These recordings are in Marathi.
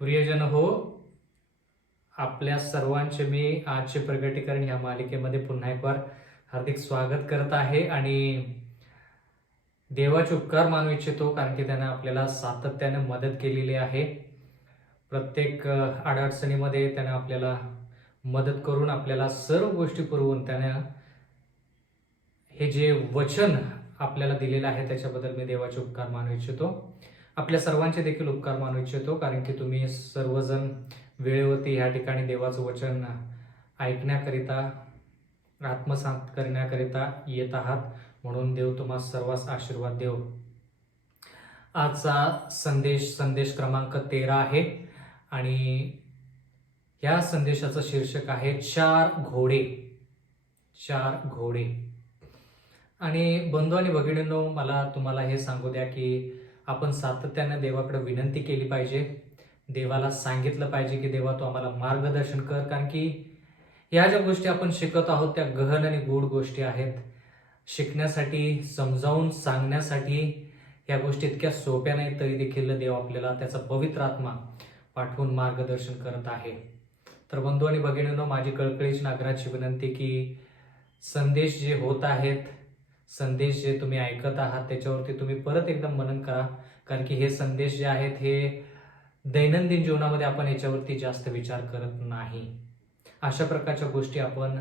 प्रियजन हो, आपल्या सर्वांचे मी आजचे प्रगटीकरण या मालिकेमध्ये पुन्हा एक बार हार्दिक स्वागत करत आहे आणि देवाचे उपकार मानू इच्छितो, कारण की त्याने आपल्याला सातत्याने मदत केलेली आहे. प्रत्येक अडचणीमध्ये त्याने आपल्याला मदत करून आपल्याला सर्व गोष्टी पुरवून त्याने हे जे वचन आपल्याला दिलेलं आहे त्याच्याबद्दल मी देवाचे उपकार मानू इच्छितो. आपल्या सर्वांचे देखील उपकार मानू इच्छितो, कारण की तुम्ही सर्वजण वेळेवरती ह्या ठिकाणी देवाचं वचन ऐकण्याकरिता, आत्मसात करण्याकरिता येत आहात. म्हणून देव तुम्हा सर्वांस आशीर्वाद देव. आजचा संदेश क्रमांक 13 आहे आणि या संदेशाचं शीर्षक आहे 4 घोडे. 4 घोडे. आणि बंधू आणि भगिनींनो, मला तुम्हाला हे सांगू द्या की आपण सातत्याने देवाकडे विनंती केली पाहिजे. देवाला सांगितलं पाहिजे की देवा तू आम्हाला मार्गदर्शन कर, कारण की ह्या ज्या गोष्टी आपण शिकत आहोत त्या गहन आणि गूढ गोष्टी आहेत. शिकण्यासाठी, समजावून सांगण्यासाठी ह्या गोष्टी इतक्या सोप्या नाहीत, तरी देखील देव आपल्याला त्याचा पवित्र आत्मा पाठवून मार्गदर्शन करत आहे. तर बंधू आणि भगिनींनो, माझी कळकळीची नागराची विनंती की संदेश जे होत आहेत, संदेश जे तुम्ही ऐकत आहात त्याच्यावरती तुम्ही परत एकदा मनन करा, कारण की हे संदेश जे आहेत हे दैनंदिन जीवनामध्ये आपण याच्यावरती जास्त विचार करत नाही. अशा प्रकारच्या गोष्टी आपण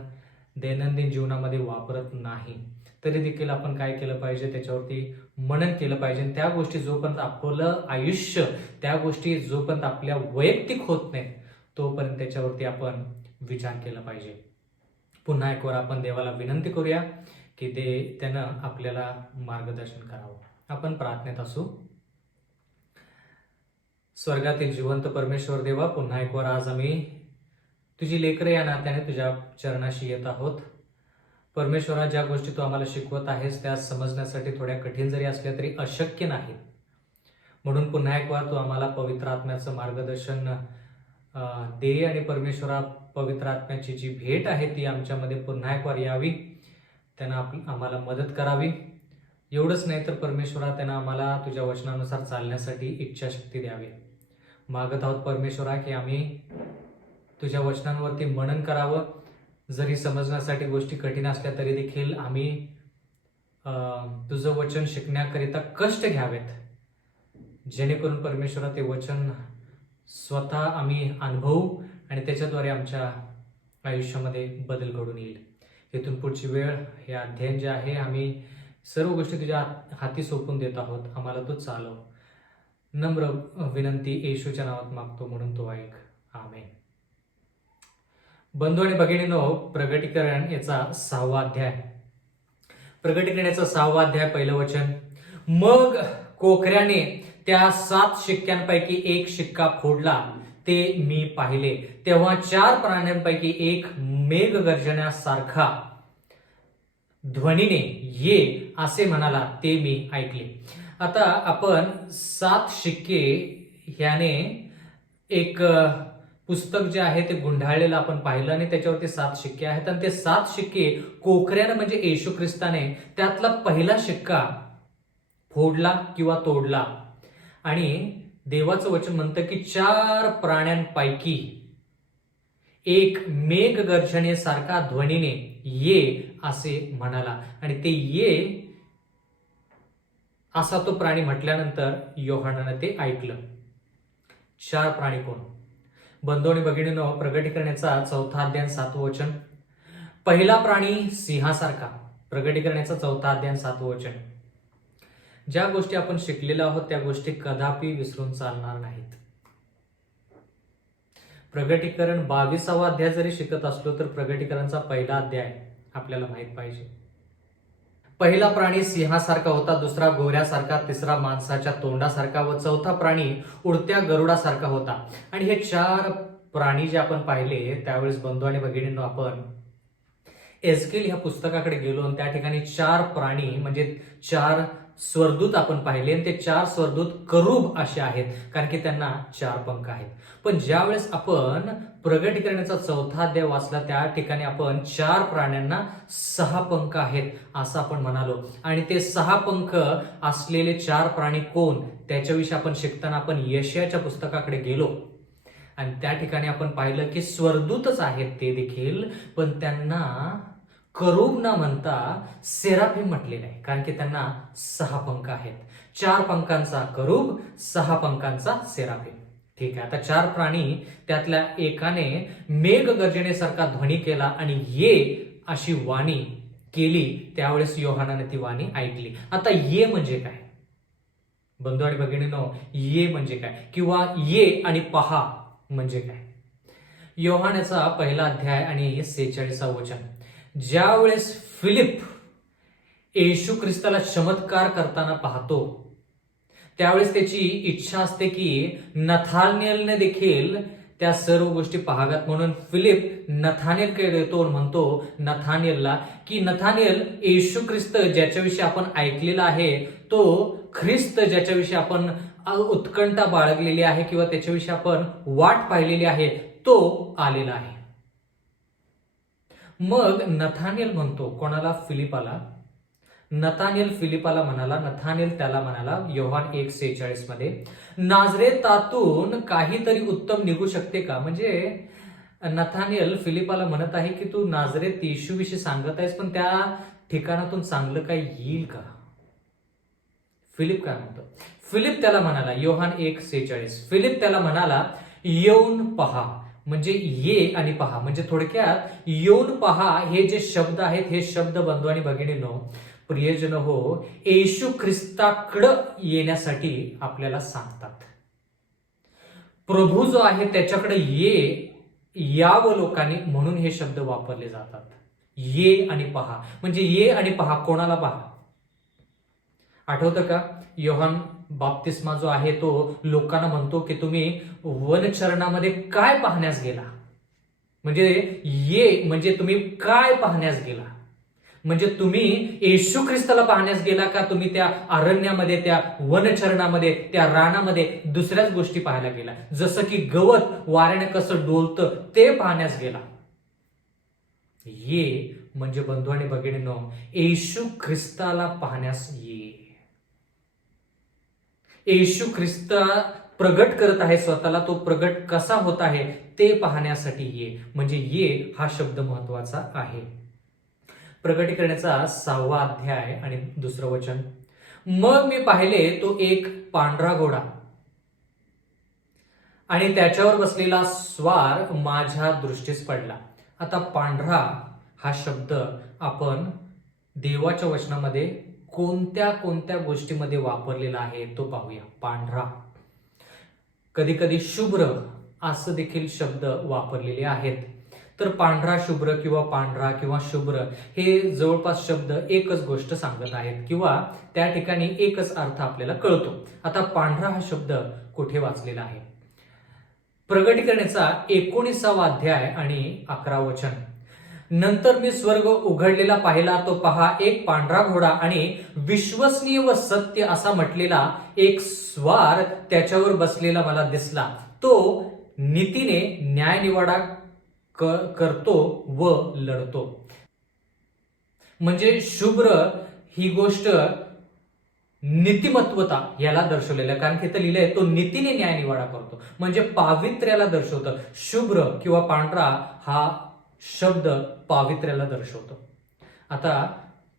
दैनंदिन जीवनामध्ये वापरत नाही. तरी देखील आपण काय केलं पाहिजे, त्याच्यावरती मनन केलं पाहिजे. त्या गोष्टी जोपर्यंत आपलं आयुष्य, त्या गोष्टी जोपर्यंत आपल्या वैयक्तिक होत नाहीत तोपर्यंत त्याच्यावरती आपण विचार केला पाहिजे. पुन्हा एक वर आपण देवाला विनंती करूया की त्यानं आपल्याला मार्गदर्शन करावं. आपण प्रार्थनेत असू. स्वर्गातील जिवंत परमेश्वर देवा, पुन्हा एक वर आज आम्ही तुझी लेकरं या नात्याने तुझ्या चरणाशी येत आहोत. परमेश्वरा, ज्या गोष्टी तू आम्हाला शिकवत आहेस त्या समजण्यासाठी थोड्या कठीण जरी असल्या तरी अशक्य नाही. म्हणून पुन्हा एक वार तू आम्हाला पवित्र आत्म्याचं मार्गदर्शन दे आणि परमेश्वरा, पवित्र आत्म्याची जी भेट आहे ती आमच्यामध्ये पुन्हा एक वार यावी. त्यानं आम्हाला मदत करावी. एवढंच नाही तर परमेश्वरा, त्यानं आम्हाला तुझ्या वचनानुसार चालण्यासाठी इच्छाशक्ती द्यावी. मागत आहोत परमेश्वरा की आम्ही तुझ्या वचनांवरती मनन करावं. जरी समजण्यासाठी गोष्टी कठीण असल्या तरी देखील आम्ही तुझं वचन शिकण्याकरिता कष्ट घ्यावेत, जेणेकरून परमेश्वरा ते वचन स्वतः आम्ही अनुभवू आणि त्याच्याद्वारे आमच्या आयुष्यामध्ये बदल घडून येईल. इथून पुढची वेळ, हे अध्ययन जे आहे, आम्ही सर्व गोष्टी तुझ्या हाती सोपून देत आहोत. आम्हाला तू चालव. नम्र विनंती येशूच्या नावात मागतो, म्हणून तो ऐक. आमेन. बंधू आणि भगिनींनो, प्रगटीकरण याचा 6वा अध्याय. प्रगटीकरण याचा 6वा अध्याय, पहिलं वचन. मग कोकऱ्याने त्या 7 शिक्क्यांपैकी एक शिक्का फोडला, ते मी पाहिले. तेव्हा 4 प्राण्यांपैकी एक मेघगर्जनासारखा ध्वनीने ये असे म्हणाला, ते मी ऐकले. आता आपण 7 शिक्के ह्याने एक पुस्तक जे आहे ते गुंडाळलेलं आपण पाहिलं आणि त्याच्यावरती 7 शिक्के आहेत आणि ते 7 शिक्के कोकऱ्यानं म्हणजे येशू ख्रिस्ताने त्यातला पहिला शिक्का फोडला किंवा तोडला. आणि देवाचं वचन म्हणतं की 4 प्राण्यांपैकी एक मेघगर्जनेसारखा ध्वनीने ये असे म्हणाला. आणि ते ये असा तो प्राणी म्हटल्यानंतर योहानानं ते ऐकलं. 4 प्राणी कोण? बंधू आणि भगिनींनो, प्रगटीकरणाचा 4था अध्याय 7वं वचन. पहिला प्राणी सिंहासारखा. प्रगटीकरणाचा 4था अध्याय 7वं वचन. ज्या गोष्टी आपण शिकलेल्या आहोत त्या गोष्टी कदापि विसरून चालणार नाहीत. प्रगटीकरण 22वा अध्याय जरी शिकत असलो तर प्रगटीकरणचा पहिला अध्याय आपल्याला माहित पाहिजे. पहिला प्राणी सिंहासारखा होता, दुसरा घोड्यासारखा, तिसरा माणसाच्या तोंडासारखा व चौथा प्राणी उडत्या गरुडासारखा होता. आणि हे 4 प्राणी जे आपण पाहिले त्यावेळेस बंधू आणि भगिनींनो, आपण एस्केल ह्या पुस्तकाकडे गेलो आणि त्या ठिकाणी 4 प्राणी म्हणजे 4 स्वर्दूत आपण पाहिले आणि ते 4 स्वर्दूत करूब असे आहेत, कारण की त्यांना 4 पंख आहेत. पण ज्यावेळेस आपण प्रगटीकरणाचा 4था अध्याय वाचला त्या ठिकाणी आपण 4 प्राण्यांना 6 पंख आहेत असं आपण म्हणालो. आणि ते 6 पंख असलेले 4 प्राणी कोण, त्याच्याविषयी आपण शिकताना आपण यशायाच्या पुस्तकाकडे गेलो आणि त्या ठिकाणी आपण पाहिलं की स्वर्गदूतच आहेत ते देखील, पण त्यांना करूब न म्हणता सेराफिम म्हटलेलं आहे, कारण की त्यांना 6 पंख आहेत. 4 पंखांचा करूब, 6 पंखांचा सेराफिम. ठीक आहे, आता 4 प्राणी, त्यातल्या एकाने मेघ गर्जनेसारखा ध्वनी केला आणि ये अशी वाणी केली. त्यावेळेस योहानाने ती वाणी ऐकली. आता ये म्हणजे काय बंधू आणि भगिनींनो, ये म्हणजे काय किंवा ये आणि पहा म्हणजे काय? योहानाचा 1 अध्याय आणि 46 वचन. ज्यावेळेस फिलिप येशू ख्रिस्ताला चमत्कार करताना पाहतो, त्यावेळेस त्याची इच्छा असते की नथानिएलने देखील त्या सर्व गोष्टी पाहाव्यात. म्हणून फिलिप नथानिएलकडे येतो आणि म्हणतो नथानिएलला की नथानिएल, येशू ख्रिस्त ज्याच्याविषयी आपण ऐकलेला आहे, तो ख्रिस्त ज्याच्याविषयी आपण उत्कंठा बाळगलेली आहे किंवा त्याच्याविषयी आपण वाट पाहिलेली आहे, तो आलेला आहे. मग नथानिएल म्हणतो कोणाला? फिलिपाला. नथानिएल फिलिपाला म्हणाला, नथानिएल त्याला म्हणाला योहान 1:46 मध्ये, नाझरेतातून काहीतरी उत्तम निघू शकते का? म्हणजे नथानिएल फिलिपाला म्हणत आहे की तू नाझरेत येशूविषयी सांगत आहेस, पण त्या ठिकाणातून चांगलं काही येईल का? फिलिप काय म्हणतो? फिलिप त्याला म्हणाला, योहान 1:46, फिलिप त्याला म्हणाला येऊन पहा. म्हणजे ये आणि पहा म्हणजे थोडक्यात येऊन पहा हे जे शब्द आहेत, हे शब्द बंधू आणि भगिनींनो, प्रियजन हो, येशू ख्रिस्ताकडं येण्यासाठी आपल्याला सांगतात. प्रभू जो आहे त्याच्याकडे यावं लोकांनी, म्हणून हे शब्द वापरले जातात. ये आणि पहा म्हणजे ये आणि पहा. कोणाला पहा? आठवतं का? योहान बाप्तिस्मा जो आहे तो लोकांना म्हणतो की तुम्ही वनचरणामध्ये काय पाहण्यास गेला? म्हणजे ये म्हणजे तुम्ही काय पाहण्यास गेला? म्हणजे तुम्ही येशू ख्रिस्ताला पाहण्यास गेला का तुम्ही त्या अरण्यामध्ये, त्या वनचरणामध्ये, त्या रानामध्ये दुसऱ्याच गोष्टी पाहायला गेला? जसं की गवत वाऱ्याने कसं डोलतं ते पाहण्यास गेला? ये म्हणजे बंधू आणि भगिनींनो, येशू ख्रिस्ताला पाहण्यास ये. येशू ख्रिस्त प्रगट करत आहे स्वतःला, तो प्रगट कसा होत आहे ते पाहण्यासाठी ये. म्हणजे ये हा शब्द महत्वाचा आहे. प्रगटीकरणाचा 6वा अध्याय आणि 2रं वचन. मग मी पाहिले तो एक पांढरा घोडा आणि त्याच्यावर बसलेला स्वार माझ्या दृष्टीस पडला. आता पांढरा हा शब्द आपण देवाच्या वचनामध्ये कोणत्या कोणत्या गोष्टीमध्ये वापरलेला आहे तो पाहूया. पांढरा, कधी कधी शुभ्र असं देखील शब्द वापरलेले आहेत. तर पांढरा शुभ्र किंवा पांढरा किंवा शुभ्र हे जवळपास शब्द एकच गोष्ट सांगत आहेत किंवा त्या ठिकाणी एकच अर्थ आपल्याला कळतो. आता पांढरा हा शब्द कुठे वाचलेला आहे? प्रगटीकरणाचा 19वा अध्याय आणि 11रं वचन. नंतर मी स्वर्ग उघडलेला पाहिला, तो पहा एक पांढरा घोडा आणि विश्वसनीय व सत्य असा म्हटलेला एक स्वार त्याच्यावर बसलेला मला दिसला. तो नीतीने न्यायनिवाडा करतो व लढतो. म्हणजे शुभ्र ही गोष्ट नीतिमत्वता याला दर्शवलेलं आहे, कारण की इथं लिहिलंय तो नीतीने न्यायनिवाडा करतो, म्हणजे पावित्र्याला दर्शवतं. शुभ्र किंवा पांढरा हा शब्द पावित्र्याला दर्शवतो. आता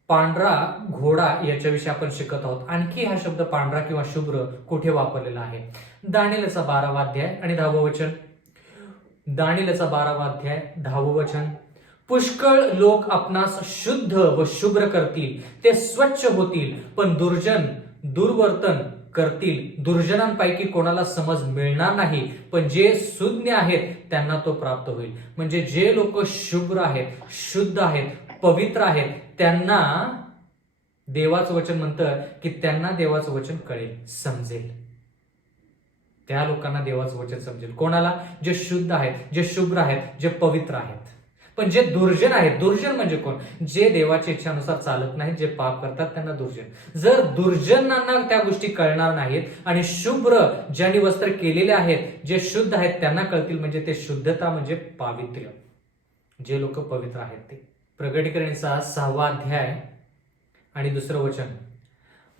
पांढरा घोडा याच्याविषयी आपण शिकत आहोत. आणखी हा शब्द पांढरा किंवा शुभ्र कुठे वापरलेला आहे? दानिएलचा 12वा अध्याय आणि 10वं वचन. दानिएलचा 12वा अध्याय 10वं वचन. पुष्कळ लोक आपणास शुद्ध व शुभ्र करतील, ते स्वच्छ होतील, पण दुर्वर्तन करतील. दुर्जनांपैकी कोणाला समज मिळणार नाही, पण जे सुज्ञ आहेत त्यांना तो प्राप्त होईल. म्हणजे जे लोक शुभ्र आहेत, शुद्ध आहेत, पवित्र आहेत, त्यांना देवाचं वचन म्हणतं की त्यांना देवाचं वचन कळेल, समजेल. त्या लोकांना देवाचं वचन समजेल. कोणाला? जे शुद्ध आहेत, जे शुभ्र आहेत, जे पवित्र आहेत. पण जे दुर्जन आहेत, दुर्जन म्हणजे कोण? जे देवाच्या इच्छेनुसार चालत नाहीत, जे पाप करतात त्यांना दुर्जन. जर दुर्जनांना त्या गोष्टी कळणार नाहीत आणि शुभ्र ज्यांनी वस्त्र केलेले आहेत, जे शुद्ध आहेत त्यांना कळतील. म्हणजे ते शुद्धता म्हणजे पावित्र्य, जे लोक पवित्र आहेत ते. प्रगटीकरणाचा 6वा अध्याय आणि 2रं वचन.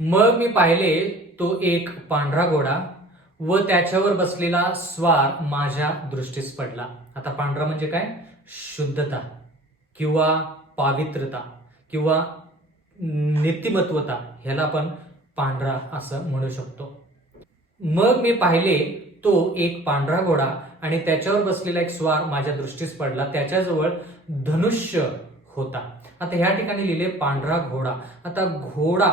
मग मी पाहिले तो एक पांढरा घोडा व त्याच्यावर बसलेला स्वार माझ्या दृष्टीस पडला. आता पांढरा म्हणजे काय? शुद्धता किंवा पावित्रता किंवा नीतिमत्वता, ह्याला आपण पांढरा असं म्हणू शकतो. मग मी पाहिले तो एक पांढरा घोडा आणि त्याच्यावर बसलेला एक स्वार माझ्या दृष्टीस पडला. त्याच्याजवळ धनुष्य होता. आता ह्या ठिकाणी लिहिले पांढरा घोडा. आता घोडा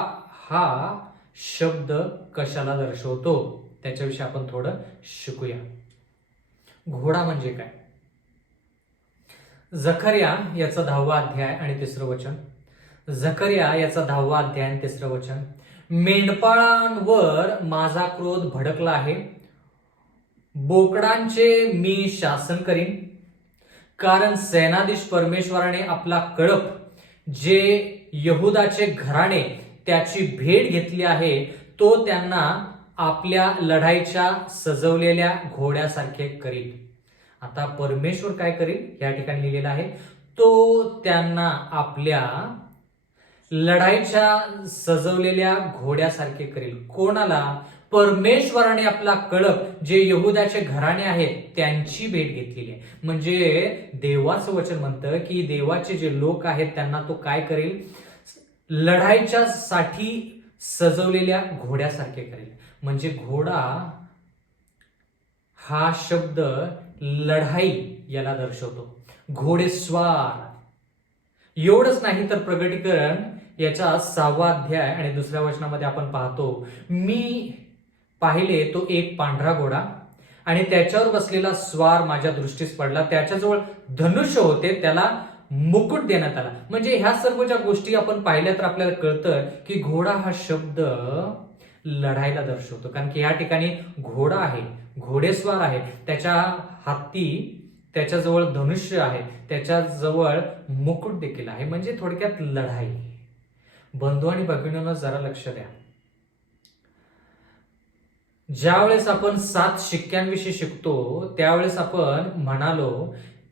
हा शब्द कशाला दर्शवतो त्याच्याविषयी आपण थोडं शिकूया. घोडा म्हणजे काय? झकर्या याचा 10वा अध्याय आणि 3रं वचन. झकर्या याचा 10वा अध्याय आणि 3रं वचन. मेंढपाळांवर माझा क्रोध भडकला आहे, बोकडांचे मी शासन करीन, कारण सेनाधीश परमेश्वराने आपला कळप, जे यहुदाचे घराणे त्याची भेट घेतली आहे, तो त्यांना आपल्या लढाईच्या सजवलेल्या घोड्यासारखे करील. आता परमेश्वर काय करील या ठिकाणी लिहिलेलं आहे, तो त्यांना आपल्या लढाईच्या सजवलेल्या घोड्यासारखे करील. कोणाला? परमेश्वराने आपला कळप, जे यहुदाचे घराणे आहेत त्यांची भेट घेतलेली आहे. म्हणजे देवाचं वचन म्हणतं की देवाचे जे लोक आहेत त्यांना तो काय करेल? लढाईच्या साठी सजवलेल्या घोड्यासारखे करेल. म्हणजे घोडा हा शब्द लढाई याला दर्शवतो, घोडेस्वार. एवढंच नाही तर प्रगटीकरण याचा 6वा अध्याय आणि 2ऱ्या वचनामध्ये आपण पाहतो, मी पाहिले तो एक पांढरा घोडा आणि त्याच्यावर बसलेला स्वार माझ्या दृष्टीस पडला. त्याच्याजवळ धनुष्य होते, त्याला मुकुट देण्यात आला. म्हणजे ह्या सर्व ज्या गोष्टी आपण पाहिल्या तर आपल्याला कळतं की घोडा हा शब्द लढाईला दर्शवतो. कारण की या ठिकाणी घोडा आहे, घोडेस्वार आहे, त्याच्या हाती त्याच्याजवळ धनुष्य आहे, त्याच्याजवळ मुकुट देखील आहे. म्हणजे थोडक्यात लढाई. बंधू आणि भगिनींनो जरा लक्ष द्या. ज्यावेळेस आपण 7 शिक्क्यांविषयी शिकतो त्यावेळेस आपण म्हणालो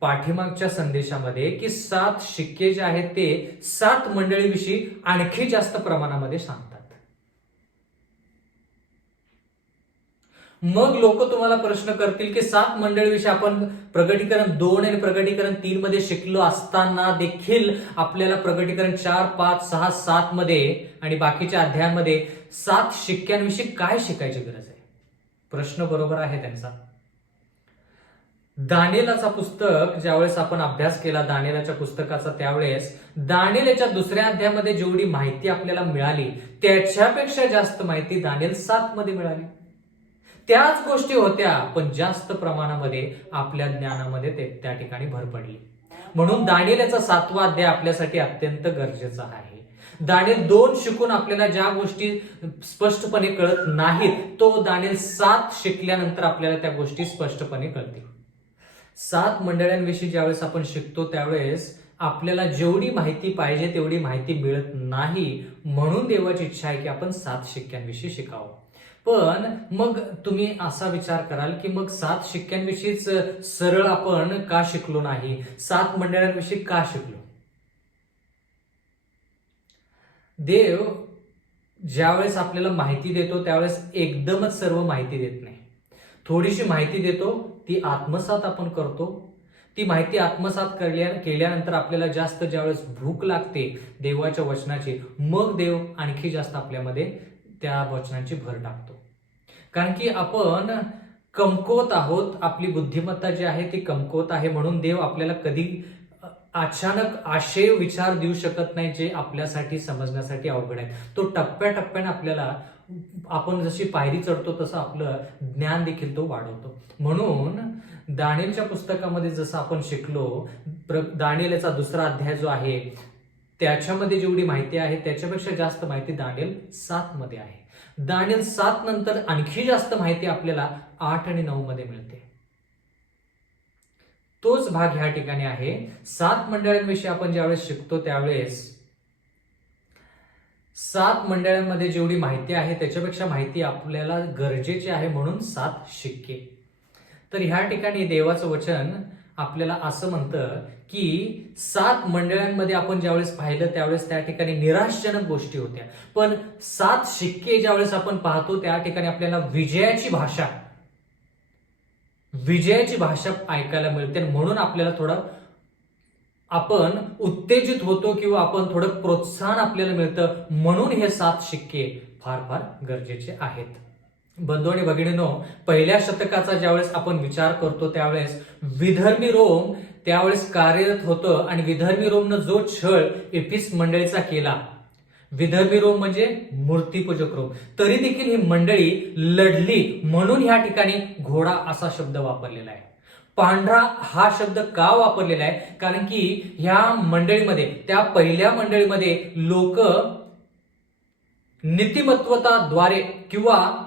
पाठीमागच्या संदेशामध्ये की 7 शिक्के जे आहेत ते 7 मंडळीविषयी आणखी जास्त प्रमाणामध्ये सांगतात. मग लोक तुम्हाला प्रश्न करतील की 7 मंडळीविषयी आपण प्रगटीकरण 2 आणि प्रगटीकरण 3 मध्ये शिकलो असताना देखील आपल्याला प्रगटीकरण 4, 5, 6, 7 मध्ये आणि बाकीच्या अध्यायांमध्ये 7 शिक्क्यांविषयी काय शिकायची गरज आहे? प्रश्न बरोबर आहे त्यांचा. दानिएलाचा पुस्तक ज्यावेळेस आपण अभ्यास केला दानिएलाच्या पुस्तकाचा, त्यावेळेस दानिएलच्या 2ऱ्या अध्यायामध्ये जेवढी माहिती आपल्याला मिळाली त्याच्यापेक्षा जास्त माहिती दानिएल 7 मध्ये मिळाली. त्याच गोष्टी होत्या पण जास्त प्रमाणामध्ये आपल्या ज्ञानामध्ये त्या ठिकाणी भर पडली. म्हणून दानिएलचा 7वा अध्याय आपल्यासाठी अत्यंत गरजेचा आहे. दानिएल 2 शिकून आपल्याला ज्या गोष्टी स्पष्टपणे कळत नाहीत तो दानिएल 7 शिकल्यानंतर आपल्याला त्या गोष्टी स्पष्टपणे कळतील. 7 मंडळांविषयी ज्यावेळेस आपण शिकतो त्यावेळेस आपल्याला जेवढी माहिती पाहिजे तेवढी माहिती मिळत नाही. म्हणून देवाची इच्छा आहे की आपण 7 शिक्क्यांविषयी शिकावं. पण मग तुम्ही असा विचार कराल की मग 7 शिक्क्यांविषयीच सरळ आपण का शिकलो नाही, 7 मंडळांविषयी का शिकलो? देव ज्यावेळेस आपल्याला माहिती देतो त्यावेळेस एकदमच सर्व माहिती देत नाही. थोडीशी माहिती देतो, ती आत्मसात आपण करतो. ती माहिती आत्मसात केल्यानंतर आपल्याला जास्त ज्यावेळेस भूक लागते देवाच्या वचनाची, मग देव आणखी जास्त आपल्यामध्ये त्या वचनांची भर टाकतो. कारण की आपण कमकुवत आहोत, आपली बुद्धिमत्ता जी आहे ती कमकुवत आहे. म्हणून देव आपल्याला कधी अचानक असे विचार देऊ शकत नाही जे आपल्यासाठी समजण्यासाठी अवघड आहे. तो टप्प्याटप्प्याने आपल्याला, आपण जशी पायरी चढतो तसं आपलं ज्ञान देखील तो वाढवतो. म्हणून दानिएलच्या पुस्तकामध्ये जसं आपण शिकलो, दानिएलचा 2रा अध्याय जो आहे त्याच्यामध्ये जेवढी माहिती आहे त्याच्यापेक्षा जास्त माहिती दानिएल 7 मध्ये आहे. दानिएल 7 नंतर आणखी जास्त माहिती आपल्याला 8 आणि 9 मध्ये मिळते. तोच भाग ह्या ठिकाणी आहे. 7 मंडळांविषयी आपण ज्यावेळेस शिकतो त्यावेळेस 7 मंडळांमध्ये जेवढी माहिती आहे त्याच्यापेक्षा माहिती आपल्याला गरजेची आहे. म्हणून 7 शिक्के. तर ह्या ठिकाणी देवाचं वचन आपल्याला असं म्हणतं की 7 मंडळांमध्ये आपण ज्यावेळेस पाहिलं त्यावेळेस त्या ठिकाणी निराशजनक गोष्टी होत्या. पण 7 शिक्के ज्यावेळेस आपण पाहतो त्या ठिकाणी आपल्याला विजयाची भाषा विजयाची भाषा ऐकायला मिळते, म्हणून आपल्याला थोडं आपण उत्तेजित होतो किंवा आपण थोडं प्रोत्साहन आपल्याला मिळतं. म्हणून हे 7 शिक्के फार फार गरजेचे आहेत. बंधू आणि भगिनींनो, पहिल्या शतकाचा ज्यावेळेस आपण विचार करतो त्यावेळेस विधर्मी रोम त्यावेळेस कार्यरत होतं आणि विधर्मी रोमनं जो छळ एफिस मंडळीचा केला, विधर्मी रोम म्हणजे मूर्तीपूजक रोम, तरी देखील ही मंडळी लढली. म्हणून ह्या ठिकाणी घोडा असा शब्द वापरलेला आहे. पांढरा हा शब्द का वापरलेला आहे? कारण की ह्या मंडळीमध्ये, त्या पहिल्या मंडळीमध्ये लोक नीतिमत्वताद्वारे किंवा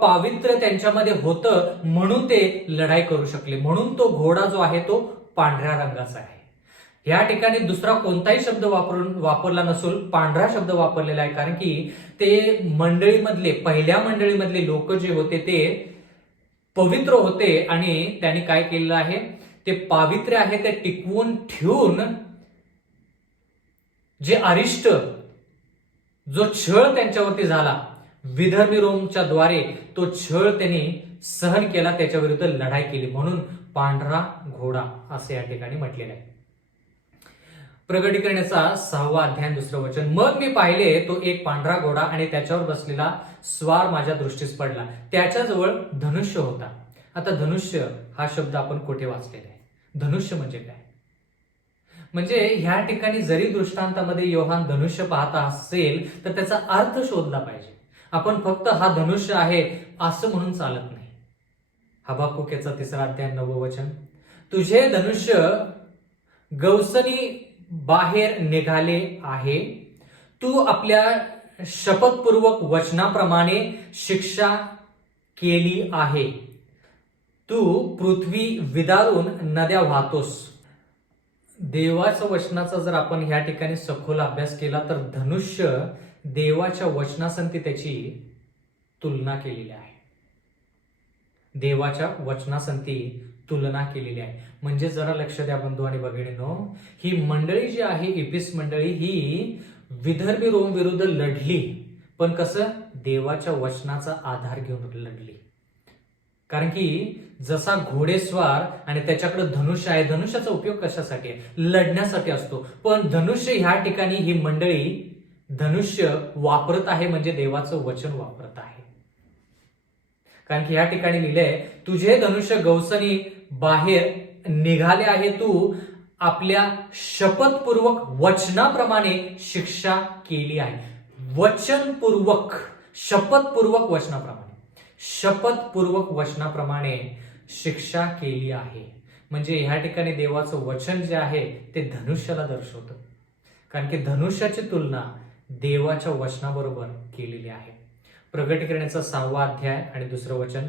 पावित्र्य त्यांच्यामध्ये होतं, म्हणून ते लढाई करू शकले. म्हणून तो घोडा जो आहे तो पांढऱ्या रंगाचा आहे. या ठिकाणी दुसरा कोणताही शब्द वापरला नसून पांढरा शब्द वापरलेला आहे. कारण की ते मंडळीमधले, पहिल्या मंडळीमधले लोक जे होते ते पवित्र होते आणि त्यांनी काय केलेलं आहे, ते पावित्र्य आहे ते टिकवून ठेवून जे अरिष्ट, जो छळ त्यांच्यावरती झाला विधर्मी रोमच्या द्वारे, तो छळ त्यांनी सहन केला, त्याच्या विरुद्ध लढाई केली. म्हणून पांढरा घोडा असे या ठिकाणी म्हटलेलं आहे. प्रगटीकरणाचा 6वा अध्याय 2रं वचन. मग मी पाहिले तो एक पांढरा घोडा आणि त्याच्यावर बसलेला स्वार माझ्या दृष्टीस पडला. त्याच्याजवळ धनुष्य होता. आता धनुष्य हा शब्द आपण कुठे वाचलेला आहे? धनुष्य म्हणजे काय? म्हणजे ह्या ठिकाणी जरी दृष्टांतामध्ये योहान धनुष्य पाहता असेल तर त्याचा अर्थ शोधला पाहिजे. आपण फक्त हा धनुष्य आहे असं म्हणून चालत नाही. हबाकुक याचा 3रा अध्याय 9वं वचन. तुझे धनुष्य गवसनी बाहेर निघाले आहे. तू आपल्या शपथपूर्वक वचनाप्रमाणे शिक्षा केली आहे. तू पृथ्वी विदारून नद्या वाहतोस. देवाच्या वचनाचा जर आपण ह्या ठिकाणी सखोल अभ्यास केला तर धनुष्य देवाच्या वचनासंती त्याची तुलना केलेली आहे. देवाच्या वचनासंती तुलना केलेली आहे. म्हणजे जरा लक्ष द्या बंधू आणि भगिनींनो, ही मंडळी जी आहे, एफिस मंडळी, ही विधर्मी रोम विरुद्ध लढली, पण कसं? देवाच्या वचनाचा आधार घेऊन लढली. कारण की जसा घोडेस्वार आणि त्याच्याकडे धनुष्य आहे, धनुष्याचा उपयोग कशासाठी आहे? लढण्यासाठी असतो. पण धनुष्य ह्या ठिकाणी ही मंडळी धनुष्य वापरत आहे म्हणजे देवाचं वचन वापरत आहे. कारण की या ठिकाणी लिहिलंय, तुझे धनुष्य गवसनी बाहेर निघाले आहे. तू आपल्या शपथपूर्वक वचनाप्रमाणे शिक्षा केली आहे. वचनपूर्वक, शपथपूर्वक वचनाप्रमाणे शिक्षा केली आहे. म्हणजे ह्या ठिकाणी देवाचं वचन जे आहे ते धनुष्याला दर्शवतं. कारण की धनुष्याची तुलना देवाच्या वचनाबरोबर केलेली आहे. प्रगटीकरणाचा 6वा अध्याय आणि 2रं वचन.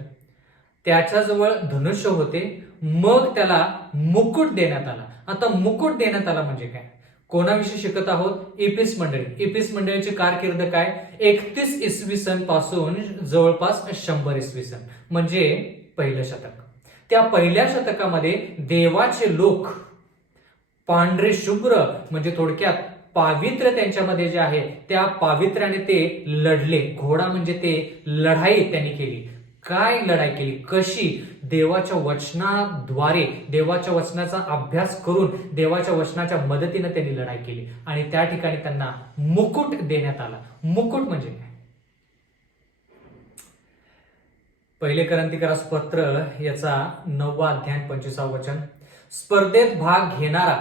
त्याच्याजवळ धनुष्य होते, मग त्याला मुकुट देण्यात आला. आता मुकुट देण्यात आला म्हणजे काय? कोणाविषयी शिकत आहोत? एफिस मंडळी. एफिस मंडळीची कारकीर्द काय? 31 इसवी सन पासून जवळपास 100 इसवी सन, म्हणजे पहिलं शतक. त्या पहिल्या शतकामध्ये देवाचे लोक पांढरे शुभ्र, म्हणजे थोडक्यात पावित्र्य त्यांच्यामध्ये जे आहे त्या पावित्र्याने ते लढले. घोडा म्हणजे ते लढाई त्यांनी केली. काय लढाई केली? कशी? देवाच्या वचनाद्वारे, देवाच्या वचनाचा अभ्यास करून, देवाच्या वचनाच्या मदतीने त्यांनी लढाई केली आणि त्या ठिकाणी त्यांना मुकुट देण्यात आला. मुकुट म्हणजे काय? पहिले कोरिन्थीकरास पत्र याचा 9वा अध्याय 25वा वचन. स्पर्धेत भाग घेणारा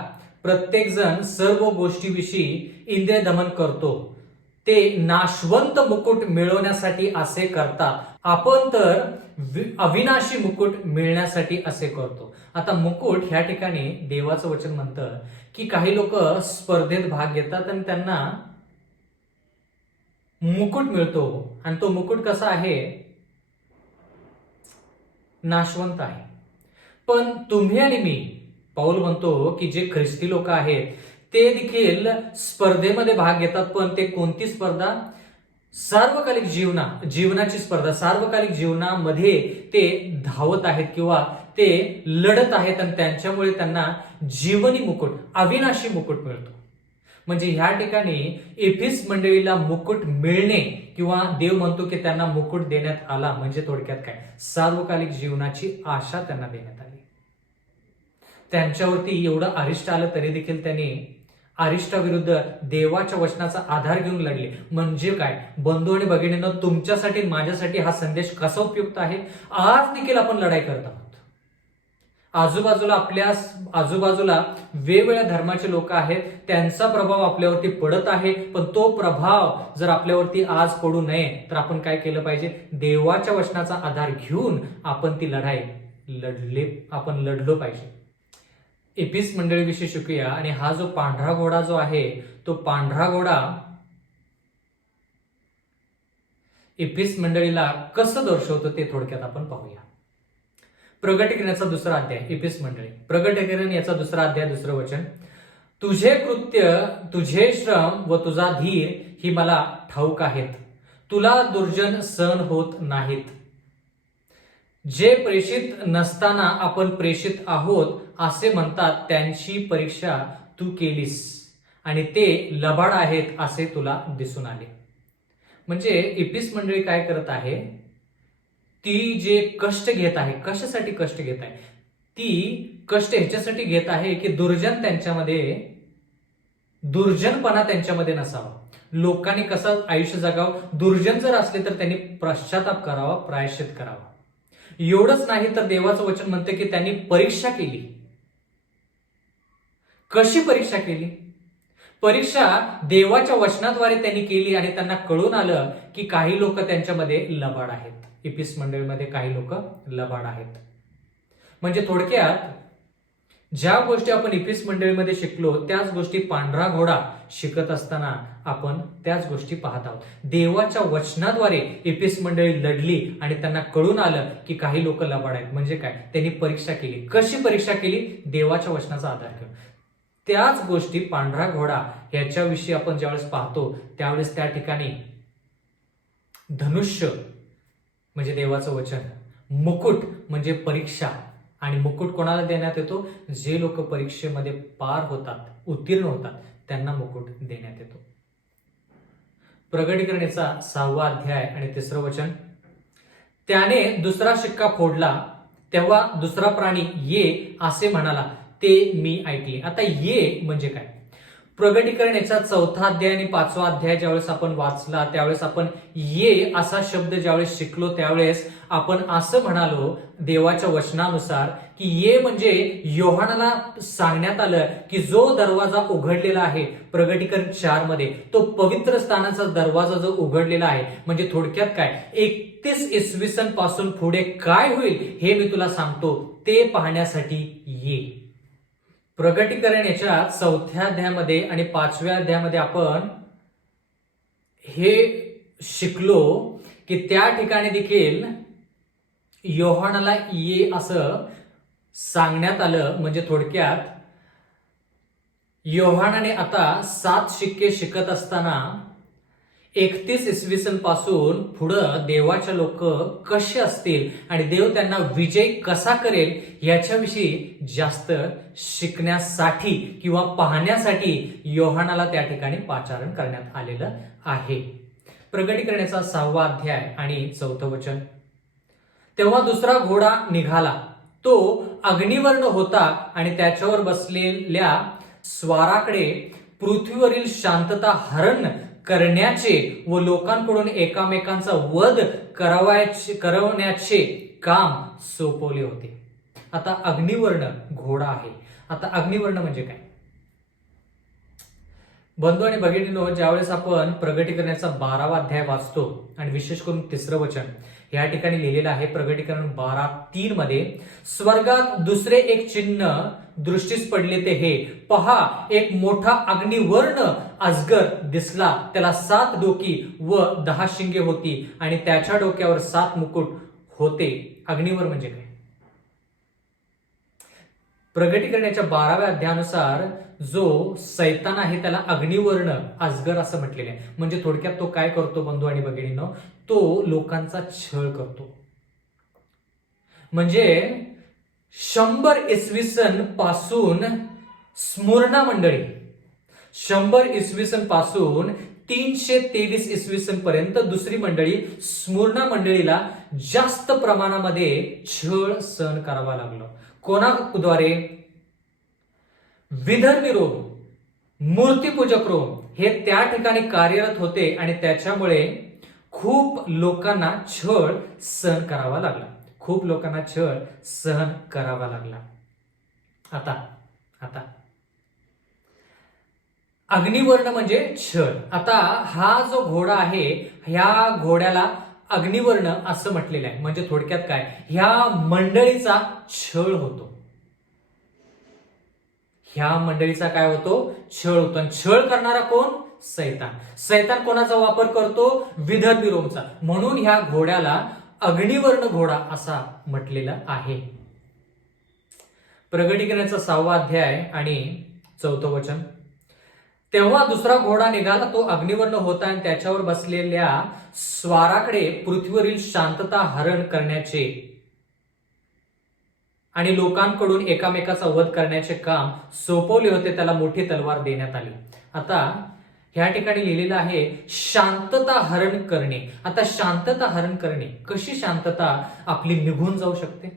प्रत्येक जण सर्व गोष्टीविषयी इंद्रिय दमन करतो. ते नाशवंत मुकुट मिळवण्यासाठी असे करतात. आपण तर अविनाशी मुकुट मिळण्यासाठी असे करतो. आता मुकुट ह्या ठिकाणी देवाचं वचन म्हणतं की काही लोक स्पर्धेत भाग घेतात आणि त्यांना मुकुट मिळतो आणि तो मुकुट कसा आहे? नाशवंत आहे. पण तुम्ही आणि मी, पाऊल म्हणतो की जे ख्रिस्ती लोक आहेत ते देखील स्पर्धेमध्ये भाग घेतात. पण ते कोणती स्पर्धा? सार्वकालिक जीवनाची स्पर्धा. सार्वकालिक जीवनामध्ये ते धावत आहेत किंवा ते लढत आहेत आणि त्यांच्यामुळे त्यांना जीवनी मुकुट, अविनाशी मुकुट मिळतो. म्हणजे ह्या ठिकाणी एफिस मंडळीला मुकुट मिळणे किंवा देव म्हणतो की त्यांना मुकुट देण्यात आला, म्हणजे थोडक्यात काय, सार्वकालिक जीवनाची आशा त्यांना देण्यात आली. त्यांच्यावरती एवढं अरिष्ट आलं तरी देखील त्यांनी अरिष्टाविरुद्ध देवाच्या वचनाचा आधार घेऊन लढले. म्हणजे काय बंधू आणि भगिनींनो, तुमच्यासाठी माझ्यासाठी हा संदेश कसा उपयुक्त आहे. आज देखील आपण लढाई करत आहोत. आपल्या आजूबाजूला वेगवेगळ्या धर्माचे लोक आहेत, त्यांचा प्रभाव आपल्यावरती पडत आहे. पण तो प्रभाव जर आपल्यावरती आज पडू नये तर आपण काय केलं पाहिजे, देवाच्या वचनाचा आधार घेऊन आपण ती लढाई लढलो पाहिजे. एपिस मंडळीविषयी शिकूया. आणि हा जो पांढरा घोडा जो आहे, तो पांढरा घोडा एपिस मंडळीला कसं दर्शवतो ते थोडक्यात आपण पाहूया. प्रगटीकरणाचा दुसरा अध्याय, एपिस मंडळी, प्रगटीकरण याचा दुसरा अध्याय, दुसरं वचन. तुझे कृत्य, तुझे श्रम व तुझा धीर ही मला ठाऊक आहेत. तुला दुर्जन सहन होत नाहीत. जे प्रेषित नसताना आपण प्रेषित आहोत असे म्हणतात, त्यांची परीक्षा तू केलीस आणि ते लबाड आहेत असे तुला दिसून आले. म्हणजे एपिस मंडळी काय करत आहे, ती जे कष्ट घेत आहे, कशासाठी कष्ट घेत आहे, ती कष्ट ह्याच्यासाठी घेत आहे की दुर्जनपणा त्यांच्यामध्ये नसावा. लोकांनी कसं आयुष्य जगावं, दुर्जन जर असले तर त्यांनी पश्चाताप करावा, प्रायश्चित करावा. एवढंच नाही तर देवाचं वचन म्हणते की त्यांनी परीक्षा केली. कशी परीक्षा केली? परीक्षा देवाच्या वचनाद्वारे त्यांनी केली आणि त्यांना कळून आलं की काही लोक त्यांच्यामध्ये लबाड आहेत. एपिस मंडळीमध्ये काही लोक लबाड आहेत. म्हणजे थोडक्यात ज्या गोष्टी आपण एपिस मंडळीमध्ये शिकलो त्याच गोष्टी पांढरा घोडा शिकत असताना आपण त्याच गोष्टी पाहत आहोत. देवाच्या वचनाद्वारे एपिस मंडळी लढली आणि त्यांना कळून आलं की काही लोक लबाड आहेत. म्हणजे काय, त्यांनी परीक्षा केली. कशी परीक्षा केली? देवाच्या वचनाचा आधार घेऊन. त्याच गोष्टी पांढरा घोडा याच्याविषयी आपण ज्यावेळेस पाहतो त्यावेळेस त्या ठिकाणी धनुष्य म्हणजे देवाचं वचन, मुकुट म्हणजे परीक्षा. आणि मुकुट कोणाला देण्यात येतो? जे लोक परीक्षेमध्ये पार होतात, उत्तीर्ण होतात, त्यांना मुकुट देण्यात येतो. प्रगटीकरणाचा 6वा अध्याय आणि 3रं वचन. त्याने दुसरा शिक्का फोडला तेव्हा दुसरा प्राणी ये असे म्हणाला, ते मी ऐकले. आता ये म्हणजे काय? प्रगटीकरणाचा 4था अध्याय आणि 5वा अध्याय ज्यावेळेस आपण वाचला त्यावेळेस आपण ये असा शब्द ज्यावेळेस शिकलो त्यावेळेस आपण असं म्हणालो देवाच्या वचनानुसार की ये म्हणजे योहानाला सांगण्यात आलं की जो दरवाजा उघडलेला आहे प्रगटीकरण 4 मध्ये, तो पवित्र स्थानाचा दरवाजा जो उघडलेला आहे, म्हणजे थोडक्यात काय 31 इसवी सन पासून पुढे काय होईल हे मी तुला सांगतो, ते पाहण्यासाठी ये. प्रगटीकरण याच्या 4थ्या अध्यायामध्ये आणि 5व्या अध्यायामध्ये आपण हे शिकलो की त्या ठिकाणी देखील योहानाला ये असं सांगण्यात आलं. म्हणजे थोडक्यात योहानाने आता 7 शिक्के शिकत असताना 31 इसवी सन पासून पुढं देवाचे लोक कसे असतील आणि देव त्यांना विजय कसा करेल याच्याविषयी जास्त शिकण्यासाठी किंवा पाहण्यासाठी योहानाला त्या ठिकाणी पाचारण करण्यात आलेलं आहे. प्रगटीकरणाचा 6वा अध्याय आणि 4थं वचन. तेव्हा दुसरा घोडा निघाला, तो अग्निवर्ण होता आणि त्याच्यावर बसलेल्या स्वाराकडे पृथ्वीवरील शांतता हरण करण्याचे व लोकांकडून एकामेकांचा वध करवण्याचे काम सोपवले होते. आता अग्निवर्ण घोडा आहे. आता अग्निवर्ण म्हणजे काय? बंधू आणि भगिनींनो, ज्यावेळेस आपण प्रगटीकरणाचा 12वा अध्याय वाचतो आणि विशेष करून 3रं वचन या ठिकाणी लिहिलेलं आहे प्रगटीकरण 12:3 मध्ये, स्वर्गात दुसरे एक चिन्ह दृष्टीस पडले ते हे, पहा एक मोठा अग्निवर्ण अजगर दिसला, त्याला 7 डोकी व 10 शिंगे होती आणि त्याच्या डोक्यावर 7 मुकुट होते. अग्निवर्ण म्हणजे काय? प्रगटीकरणाच्या 12व्या अध्यायानुसार जो सैतान आहे त्याला अग्निवर्ण अजगर असं म्हटलेलं आहे. म्हणजे थोडक्यात तो काय करतो बंधू आणि भगिनींनो, तो लोकांचा छळ करतो. म्हणजे 100 इसवी सन पासून स्मुर्ना मंडळी 100 इसवी सन पासून 323 इसवी सन पर्यंत दुसरी मंडळी स्मुर्ना मंडळीला जास्त प्रमाणामध्ये छळ सहन करावा लागला. कोणाद्वारे? विधर्मी रोम, मूर्तीपूजक रोम हे त्या ठिकाणी कार्यरत होते आणि त्याच्यामुळे खूप लोकांना छळ सहन करावा लागला. खूप लोकांना छळ सहन करावा लागला. आता अग्निवर्ण म्हणजे छळ. आता हा जो घोडा आहे ह्या घोड्याला अग्निवर्ण असं म्हटलेलं आहे. म्हणजे थोडक्यात काय, ह्या मंडळीचा छळ होतो. ह्या मंडळीचा काय होतो? छळ होतो. आणि छळ करणारा कोण? सैतान. सैतान कोणाचा वापर करतो? विधर्मी रोमचा. म्हणून ह्या घोड्याला अग्निवर्ण घोडा असा म्हटलेला आहे. प्रगटीकरणाचा 6वा अध्याय आणि 4थं वचन. तेव्हा दुसरा घोडा निघाला, तो अग्निवर्ण होता आणि त्याच्यावर बसलेल्या स्वाराकडे पृथ्वीवरील शांतता हरण करण्याचे आणि लोकांकडून एकामेकाचा वध करण्याचे काम सोपवले होते. त्याला मोठी तलवार देण्यात आली. आता ह्या ठिकाणी लिहिलेलं आहे शांतता हरण करणे. आता शांतता हरण करणे, कशी शांतता आपली निघून जाऊ शकते?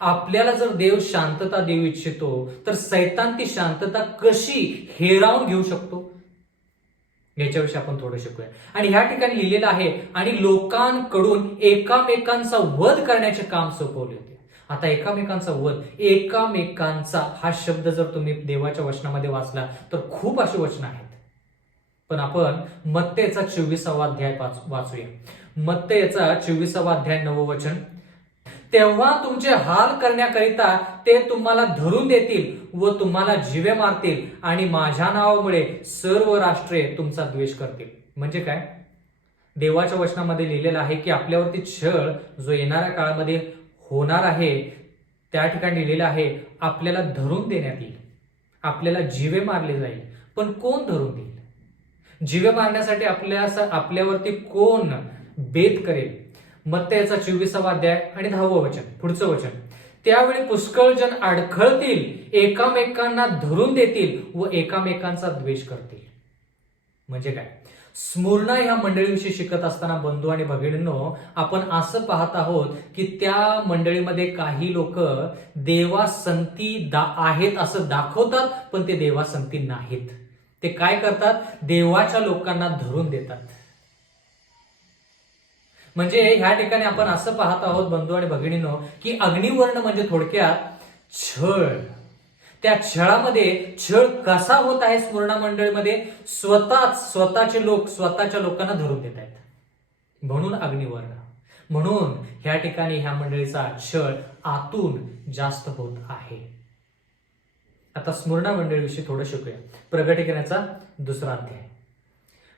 आपल्याला जर देव शांतता देऊ इच्छितो तर सैतान ती शांतता कशी हिरावून घेऊ शकतो याच्याविषयी आपण थोडं शिकूया. आणि ह्या ठिकाणी लिहिलेलं आहे आणि लोकांकडून एकामेकांचा वध करण्याचे काम सोपवले होते. आता एकामेकांचा वध, एकामेकांचा हा शब्द जर तुम्ही देवाच्या वचनामध्ये वाचला तर खूप अशी वचनं आहेत. पण आपण मत्तेचा 24वा अध्याय वाचूया. मत्तेचा 24वा अध्याय 9व वचन. तेव्हा तुमचे हाल करण्याकरिता ते तुम्हाला धरून देतील व तुम्हाला जीवे मारतील आणि माझ्या नावामुळे सर्व राष्ट्रे तुमचा द्वेष करतील. म्हणजे काय? देवाच्या वचनामध्ये लिहिलेलं आहे की आपल्यावरती छळ जो येणाऱ्या काळामध्ये होणार आहे त्या ठिकाणी लिहिलेलं आहे आपल्याला धरून देण्यात येईल, आपल्याला जीवे मारले जाईल. पण कोण धरून देईल? जीवे मारण्यासाठी आपल्यावरती कोण बेत करेल? मत्तेचा 24वा अध्याय आणि 10वं वचन, पुढचं वचन. त्यावेळी पुष्कळ जण अडखळतील, एकामेकांना धरून देतील व एकामेकांचा द्वेष करतील. म्हणजे काय? स्मुर्ना ह्या मंडळीविषयी शिकत असताना बंधू आणि भगिनींनो, आपण असं पाहत आहोत की त्या मंडळीमध्ये काही लोक देवासंती आहेत असं दाखवतात, पण ते देवासंती नाहीत. ते काय करतात? देवाच्या लोकांना धरून देतात. म्हणजे ह्या ठिकाणी आपण असं पाहत आहोत बंधू आणि भगिनींनो की अग्निवर्ण म्हणजे थोडक्यात छळ. त्या छळामध्ये छळ कसा होत आहे? स्मुर्ना मंडळीमध्ये स्वतःचे लोक स्वतःच्या लोकांना धरून देत आहेत, म्हणून अग्निवर्ण. म्हणून ह्या ठिकाणी ह्या मंडळीचा छळ आतून जास्त होत आहे. आता स्मुर्ना मंडळीविषयी थोडं शिकूया. प्रगटीकरणाचा 2रा अध्याय.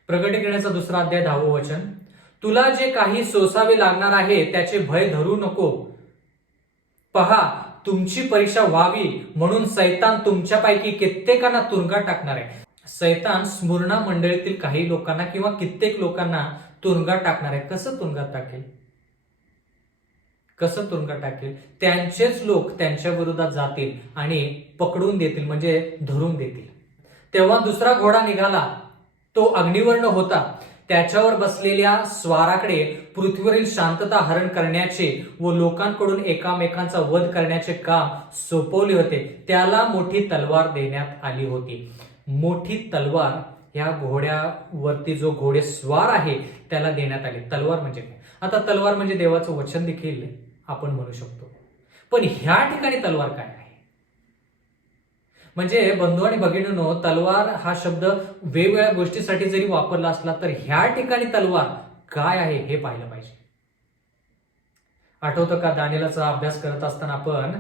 प्रगटीकरणाचा 2रा अध्याय 10वं वचन. तुला जे काही सोसावे लागणार आहे त्याचे भय धरू नको. पहा, तुमची परीक्षा व्हावी म्हणून सैतान तुमच्यापैकी कित्येकांना तुरुंगात टाकणार आहे. सैतान स्मुर्ना मंडळीतील काही लोकांना किंवा कित्येक लोकांना तुरुंगात टाकणार आहे. कसं तुरुंगात टाकेल? कसं तुरुंगात टाकेल? त्यांचेच लोक त्यांच्या विरोधात जातील आणि पकडून देतील, म्हणजे धरून देतील. तेव्हा दुसरा घोडा निघाला, तो अग्निवर्ण होता. त्याच्यावर बसलेल्या स्वाराकडे पृथ्वीवरील शांतता हरण करण्याचे व लोकांकडून एकामेकांचा वध करण्याचे काम सोपवले होते. त्याला मोठी तलवार देण्यात आली होती. मोठी तलवार ह्या घोड्यावरती जो घोडेस्वार आहे त्याला देण्यात आली. तलवार म्हणजे काय? आता तलवार म्हणजे देवाचं वचन देखील आपण म्हणू शकतो. पण ह्या ठिकाणी तलवार काय आहे? म्हणजे बंधू आणि भगिनींनो, तलवार हा शब्द वेगवेगळ्या गोष्टीसाठी जरी वापरला असला तर ह्या ठिकाणी तलवार काय आहे हे पाहिलं पाहिजे. आठवतं का दानिएलचा अभ्यास करत असताना आपण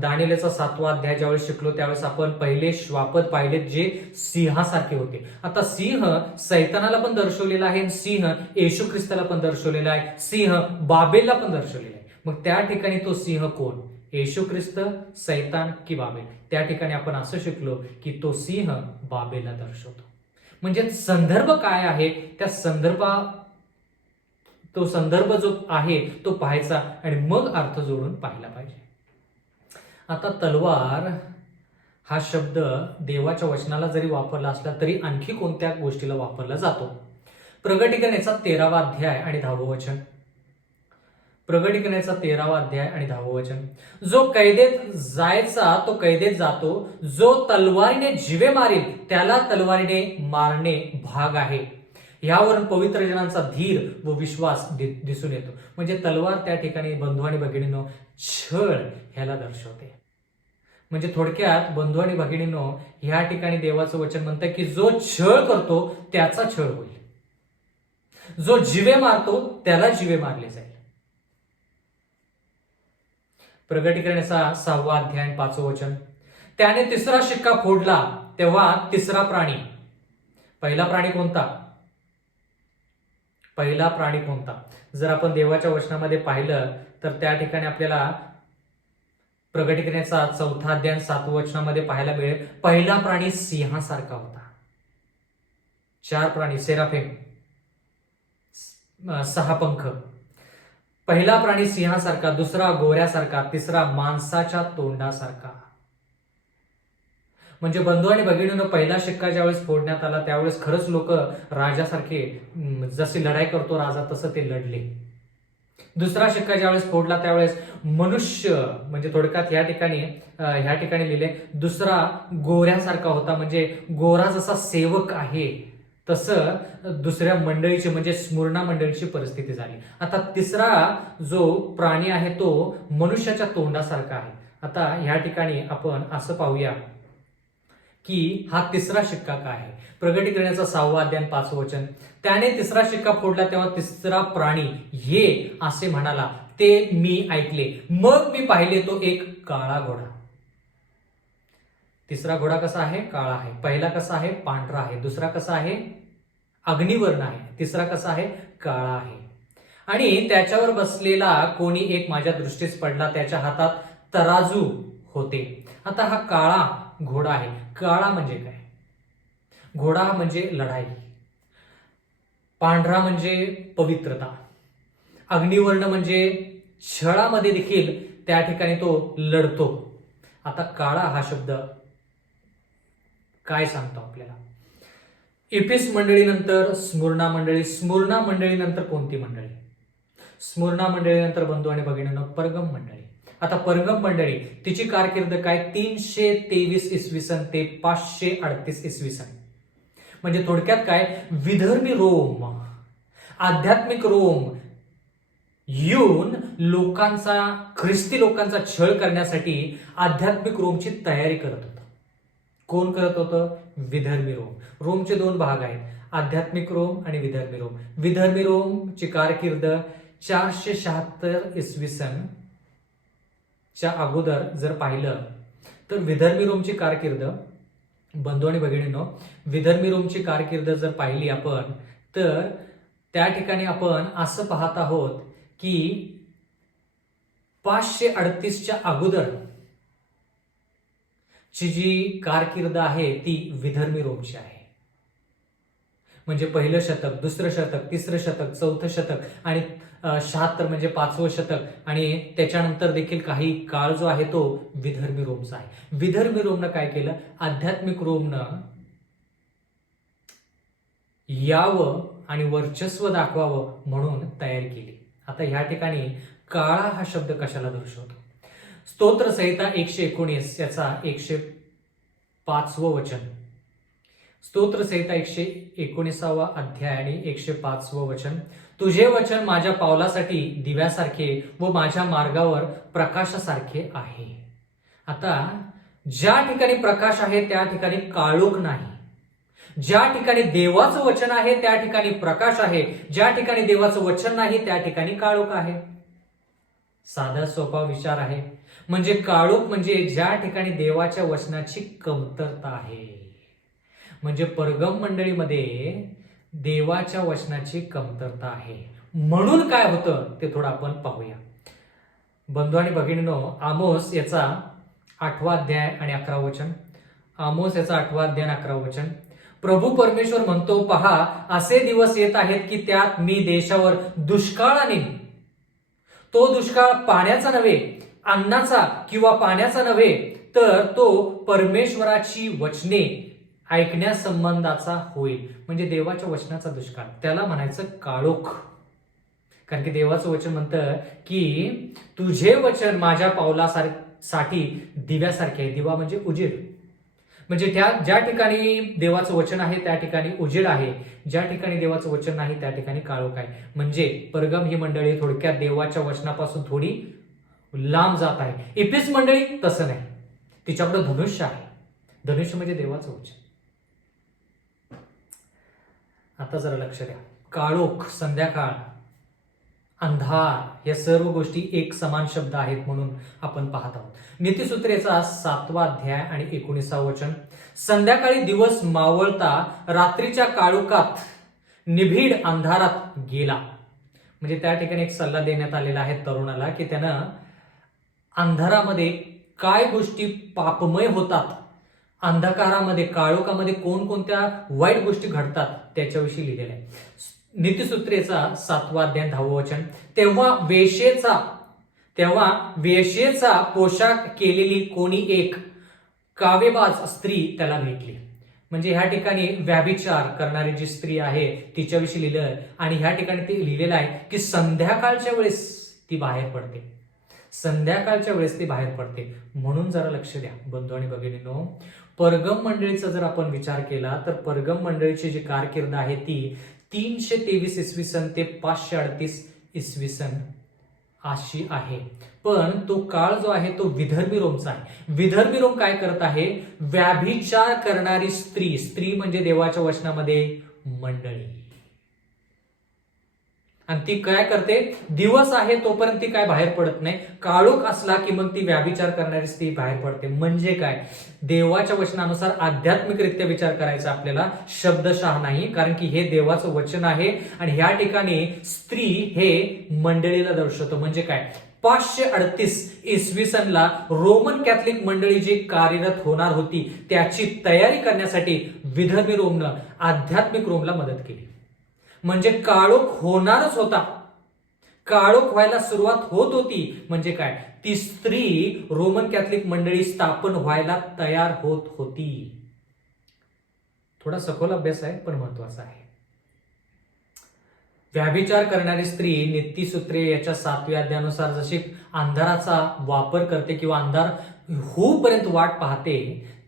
दानिएलचा 7वा अध्याय ज्यावेळेस शिकलो त्यावेळेस आपण पहिले श्वापद पाहिलेत जे सिंहासारखे होते. आता सिंह सैतानाला पण दर्शवलेला आहे, सिंह येशू ख्रिस्ताला पण दर्शवलेला आहे, सिंह बाबेलला पण दर्शवलेला आहे. मग त्या ठिकाणी तो सिंह कोण? येशू ख्रिस्त, सैतान की बाबेल? त्या ठिकाणी आपण असं शिकलो की तो सिंह बाबेलला दर्शवतो. म्हणजे संदर्भ काय आहे? त्या तो संदर्भ जो आहे तो पाहायचा आणि मग अर्थ जोडून पाहिला पाहिजे. आता तलवार हा शब्द देवाच्या वचनाला जरी वापरला असला तरी आणखी कोणत्या गोष्टीला वापरला जातो? प्रगटीकरणाचा 13वा अध्याय आणि 10वं वचन. प्रगटीकरणाचा 13वा अध्याय आणि 10वं वचन. जो कैदेत जायचा तो कैदेत जातो, जो तलवारीने जीवे मारेल त्याला तलवारीने मारणे भाग आहे. यावरून पवित्र जनांचा धीर व विश्वास दिसून येतो. म्हणजे तलवार त्या ठिकाणी बंधू आणि भगिनींनो छळ ह्याला दर्शवते. म्हणजे थोडक्यात बंधू आणि भगिनींनो ह्या ठिकाणी देवाचं वचन म्हणतं की जो छळ करतो त्याचा छळ होईल, जो जीवे मारतो त्याला जीवे मारले जाईल. प्रगटीकरणाचा 6वा अध्याय 5वं वचन. त्याने तिसरा शिक्का फोडला तेव्हा तिसरा प्राणी, पहिला प्राणी कोणता? पहिला प्राणी कोणता? जर आपण देवाच्या वचनामध्ये पाहिलं तर त्या ठिकाणी आपल्याला प्रगटीकरणाचा 4था अध्याय 7व्या वचनामध्ये पाहायला मिळेल पहिला प्राणी सिंहासारखा होता. 4 प्राणी सेराफिम, 6 पंख. पहिला प्राणी सिंहासारखा, दुसरा गोऱ्यासारखा, तिसरा माणसाच्या तोंडासारखा. म्हणजे बंधू आणि भगिनींनो पहिला शिक्का ज्यावेळेस फोडण्यात आला त्यावेळेस खरंच लोक राजासारखे, जशी लढाई करतो राजा तसं ते लढले. दुसरा शिक्का ज्यावेळेस फोडला त्यावेळेस मनुष्य, म्हणजे थोडक्यात ह्या ठिकाणी लिहिले दुसरा गोऱ्यासारखा होता. म्हणजे गोरा जसा सेवक आहे तसं दुसऱ्या मंडळीची म्हणजे स्मुर्ना मंडळीची परिस्थिती झाली. आता तिसरा जो प्राणी आहे तो मनुष्याच्या तोंडासारखा आहे. आता ह्या ठिकाणी आपण असं पाहूया की हा तिसरा शिक्का काय आहे. प्रगटीकरणाचा 6वा अध्याय 5वं वचन. त्याने तिसरा शिक्का फोडला तेव्हा तिसरा प्राणी ये असे म्हणाला, ते मी ऐकले. मग मी पाहिले तो एक काळा घोडा. तिसरा घोडा कसा आहे? काळा आहे. पहिला कसा आहे? पांढरा आहे. दुसरा कसा आहे? अग्निवर्ण आहे. तिसरा कसा आहे? काळा आहे. आणि त्याच्यावर बसलेला कोणी एक माझ्या दृष्टीस पडला, त्याच्या हातात तराजू होते. आता हा काळा घोडा आहे. काळा म्हणजे काय? घोडा म्हणजे लढाई, पांढरा म्हणजे पवित्रता, अग्निवर्ण म्हणजे छळामध्ये देखील त्या ठिकाणी तो लढतो. आता काळा हा शब्द काय सांगतो आपल्याला? इफिस मंडळीनंतर स्मुर्ना मंडळी, स्मुर्ना मंडळीनंतर कोणती मंडळी? स्मुर्ना मंडळीनंतर बंधू आणि भगिनींनो परगम मंडळी. आता परगम मंडळी तिची कारकीर्द काय? 323 इसवी सन ते 538 इसवी सन. म्हणजे थोडक्यात काय? विधर्मी रोम, आध्यात्मिक रोम येऊन लोकांचा, ख्रिस्ती लोकांचा छळ करण्यासाठी आध्यात्मिक रोमची तयारी करत होता. कोण करत होतं? विधर्मी रोम. रोमचे 2 भाग आहेत, आध्यात्मिक रोम आणि विधर्मी रोम. विधर्मी रोमची कारकीर्द 476 इसवी सन च्या अगोदर जर पाहिलं तर विधर्मी रोमची कारकीर्द, बंधू आणि भगिनींनो, विधर्मी रोमची कारकीर्द जर पाहिली आपण तर त्या ठिकाणी आपण असं पाहत आहोत की 538च्या अगोदर ची जी कारकीर्द आहे ती विधर्मी रोमची आहे. म्हणजे पहिलं शतक, दुसरं शतक, तिसरं शतक, चौथं शतक आणि 76 म्हणजे 5वं शतक आणि त्याच्यानंतर देखील काही काळ जो आहे तो विधर्मी रोमचा आहे. विधर्मी रोमनं काय केलं? आध्यात्मिक रोमनं यावं आणि वर्चस्व दाखवावं म्हणून तयारी केली. आता ह्या ठिकाणी काळा हा शब्द कशाला दर्शवतो? स्तोत्र संहिता 119 याचा 105वं वचन. स्तोत्र संहिता 119वा अध्याय आणि 105वं वचन. तुझे वचन माझ्या पावलासाठी दिव्यासारखे व माझ्या मार्गावर प्रकाशासारखे आहे. आता ज्या ठिकाणी प्रकाश आहे त्या ठिकाणी काळोख नाही. ज्या ठिकाणी देवाचं वचन आहे त्या ठिकाणी प्रकाश आहे. ज्या ठिकाणी देवाचं वचन नाही त्या ठिकाणी काळोख आहे. साधा सोपा विचार आहे. म्हणजे काळोख म्हणजे ज्या ठिकाणी देवाच्या वचनाची कमतरता आहे. म्हणजे परगम मंडळीमध्ये देवाच्या वचनाची कमतरता आहे. म्हणून काय होतं ते थोडं आपण पाहूया. बंधू आणि भगिनींनो, आमोस याचा 8वा अध्याय आणि 11वं वचन. आमोस याचा 8वा अध्याय आणि 11वं वचन. प्रभू परमेश्वर म्हणतो, पहा असे दिवस येत आहेत की त्यात मी देशावर दुष्काळ आणीन. तो दुष्काळ पाण्याचा नव्हे, अन्नाचा किंवा पाण्याचा नव्हे, तर तो परमेश्वराची वचने ऐकण्यासंबंधाचा होईल. म्हणजे देवाच्या वचनाचा दुष्काळ, त्याला म्हणायचं काळोख. कारण की देवाचं वचन म्हणतं की तुझे वचन माझ्या पावलासाठी दिव्यासारखे आहे. दिवा म्हणजे उजेड. म्हणजे ज्या ठिकाणी देवाचं वचन आहे त्या ठिकाणी उजेड आहे, ज्या ठिकाणी देवाचं वचन नाही त्या ठिकाणी काळोख आहे. म्हणजे परगम ही मंडळी थोडक्यात देवाच्या वचनापासून थोडी लांब जात आहे. इफिस मंडळी तसं नाही, तिच्याकडे धनुष्य आहे. धनुष्य म्हणजे देवाचं वचन. आता जरा लक्ष द्या. काळोख, संध्याकाळ, अंधार या सर्व गोष्टी एक समान शब्द आहेत म्हणून आपण पाहत आहोत. नीतिसूत्रेचा 7वा अध्याय आणि 19वा वचन. संध्याकाळी दिवस मावळता रात्रीच्या काळोखात निबिड अंधारात गेला. म्हणजे त्या ठिकाणी एक सल्ला देण्यात आलेला आहे तरुणाला की त्यानं अंधारामध्ये काय गोष्टी पापमय होतात, अंधकारामध्ये काळोखामध्ये कोणकोणत्या वाईट गोष्टी घडतात त्याच्याविषयी लिहिलेलं आहे. नीतिसूत्रेचा 7वा अध्याय 10वं वचन. तेव्हा वेश्येचा पोशाख केलेली कोणी एक कावेबाज स्त्री त्याला भेटली. म्हणजे ह्या ठिकाणी व्याभिचार करणारी जी स्त्री आहे तिच्याविषयी लिहिलं. आणि ह्या ठिकाणी ते लिहिलेलं आहे की संध्याकाळच्या वेळेस ती बाहेर पडते. संध्याकाळच्या वेळेस ती बाहेर पडते. म्हणून जरा लक्ष द्या बंधू आणि भगिनींनो. परगम मंडळीचा जर आपण विचार केला तर परगम मंडळीची जी कारकीर्द आहे ती 323 इसवी सन ते 538 इसवी सन अशी आहे. पण तो काळ जो आहे तो विदर्भी रोमचा आहे. विदर्भी रोम काय करत आहे? व्याभिचार करणारी स्त्री. स्त्री म्हणजे देवाच्या वचनामध्ये मंडळी. आणि ती काय करते? दिवस आहे तोपर्यंत ती काय बाहेर पडत नाही. काळोख असला की मग ती व्याभिचार करणारी स्त्री बाहेर पडते. म्हणजे काय? देवाच्या वचनानुसार आध्यात्मिकरित्या विचार करायचा आपल्याला, शब्दशः नाही. कारण की हे देवाचं वचन आहे. आणि ह्या ठिकाणी स्त्री हे मंडळीला दर्शवतं. म्हणजे काय? 538 इसवी सनला रोमन कॅथलिक मंडळी जी कार्यरत होणार होती त्याची तयारी करण्यासाठी विदर्भी रोमनं आध्यात्मिक रोमला मदत केली. म्हणजे काळोख होणारच होता. काळोख व्हायला सुरुवात होत होती. म्हणजे काय? ती स्त्री रोमन कॅथलिक मंडळी स्थापन व्हायला तयार होत होती. थोडा सखोल अभ्यास आहे पण महत्वाचा आहे. व्याभिचार करणारी स्त्री नीतिसूत्रे याच्या 7व्या अध्यायानुसार जशी अंधाराचा वापर करते किंवा अंधार होऊपर्यंत वाट पाहते,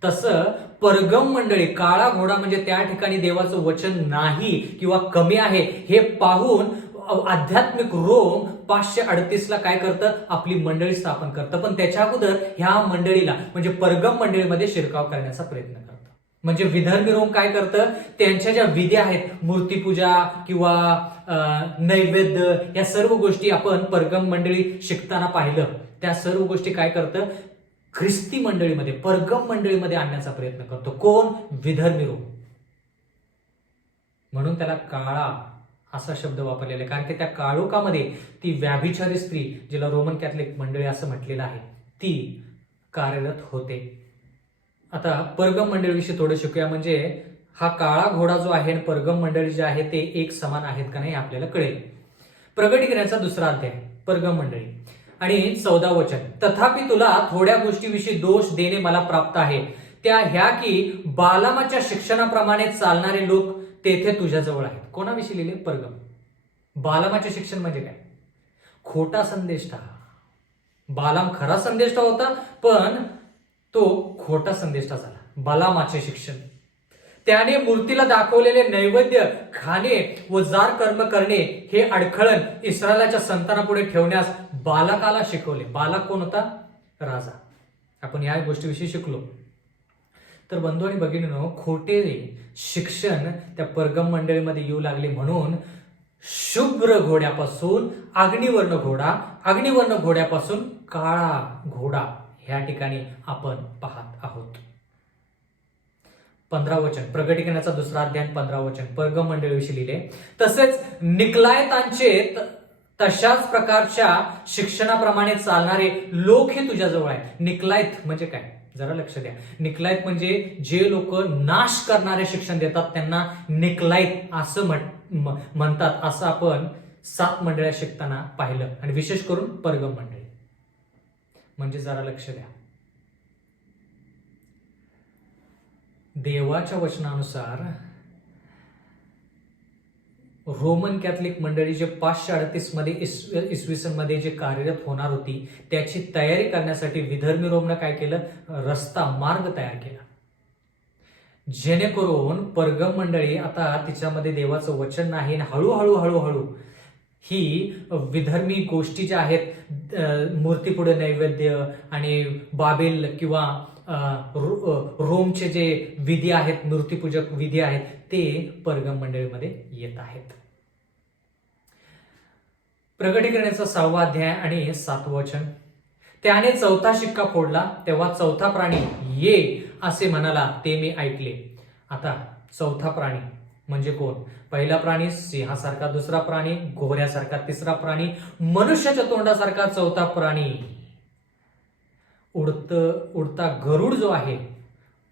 तसं परगम मंडळी, काळा घोडा म्हणजे त्या ठिकाणी देवाचं वचन नाही किंवा कमी आहे हे पाहून आध्यात्मिक रोम 538 ला काय करतं? आपली मंडळी स्थापन करतं. पण त्याच्या अगोदर ह्या मंडळीला म्हणजे परगम मंडळीमध्ये शिरकाव करण्याचा प्रयत्न करतं. म्हणजे विदर्भी रोम काय करतं? त्यांच्या ज्या विधी आहेत, मूर्तीपूजा किंवा नैवेद्य, या सर्व गोष्टी आपण परगम मंडळी शिकताना पाहिलं. त्या सर्व गोष्टी काय करतं? ख्रिस्ती मंडळीमध्ये, परगम मंडळीमध्ये आणण्याचा प्रयत्न करतो. कोण? विदर्भी रोम. म्हणून त्याला काळा असा शब्द वापरलेला आहे. कारण की त्या काळोखामध्ये ती व्याभिचारी स्त्री, जिला रोमन कॅथलिक मंडळी असं म्हटलेलं आहे, ती कार्यरत होते. आता परगम मंडळीविषयी थोडं शिकूया. म्हणजे हा काळा घोडा जो आहे आणि परगम मंडळी जे आहे ते एक समान आहेत का नाही आपल्याला कळेल. प्रकटीकरणाचा 2रा अध्याय, परगम मंडळी आणि 14 वचन. तथापि तुला थोड्या गोष्टीविषयी दोष देणे मला प्राप्त आहे. त्या ह्या की बालामाच्या शिक्षणाप्रमाणे चालणारे लोक तेथे तुझ्याजवळ आहेत. कोणाविषयी लिहिले? परगम. बालामाचे शिक्षण म्हणजे काय? खोटा संदेष्टा. बालाम खरा संदेष्टा होता पण तो खोटा संदेष्टा झाला. बालामाचे शिक्षण. त्याने मूर्तीला दाखवलेले नैवेद्य खाणे व जार कर्म करणे हे अडखळण इस्रायलाच्या संतानापुढे ठेवण्यास बालकाला शिकवले. बालक कोण होता? राजा. आपण या गोष्टीविषयी शिकलो. तर बंधू आणि भगिनींनो, खोटे शिक्षण त्या परगम मंडळीमध्ये येऊ लागले. म्हणून शुभ्र घोड्यापासून अग्निवर्ण घोडा, अग्निवर्ण घोड्यापासून काळा घोडा ह्या ठिकाणी आपण पाहत आहोत. 15 वचन, प्रकटीकरणाचा 2रा अध्याय 15 वचन, परगम मंडळीविषयी लिहिले. तसेच निकलायतांचे तशाच प्रकारच्या शिक्षणाप्रमाणे चालणारे लोक हे तुझ्याजवळ आहेत. निकलायत म्हणजे काय? जरा लक्ष द्या. निकलायत म्हणजे जे लोक नाश करणारे शिक्षण देतात त्यांना निकलायत असं म्हणतात. असं आपण 7 मंडळ्या शिकताना पाहिलं. आणि विशेष करून परगम मंडळी. म्हणजे जरा लक्ष द्या. देवाच्या वचनानुसार रोमन कॅथलिक मंडळी जे 538 मध्ये इसवी सन मध्ये जे कार्यरत होणार होती त्याची तयारी करण्यासाठी विधर्मी रोमनं काय केलं, मार्ग तयार केला, जेणेकरून परगम मंडळी आता तिच्यामध्ये देवाचं वचन नाही, हळूहळू ही विधर्मी गोष्टी ज्या आहेत, मूर्तीपुढे नैवेद्य आणि बाबेल किंवा रोमचे जे विधी आहेत, मूर्तीपूजक विधी आहेत, ते परगम मंडळीमध्ये येत आहेत. प्रकटीकरणाचा 6वा अध्याय आणि 7वं वचन. त्याने 4था शिक्का फोडला, तेव्हा 4था प्राणी ये असे म्हणाला, ते मी ऐकले. आता 4था प्राणी म्हणजे कोण? पहिला प्राणी सिंहासारखा, दुसरा प्राणी घोऱ्यासारखा, तिसरा प्राणी मनुष्याच्या तोंडासारखा, 4था प्राणी उडता गरुड जो आहे,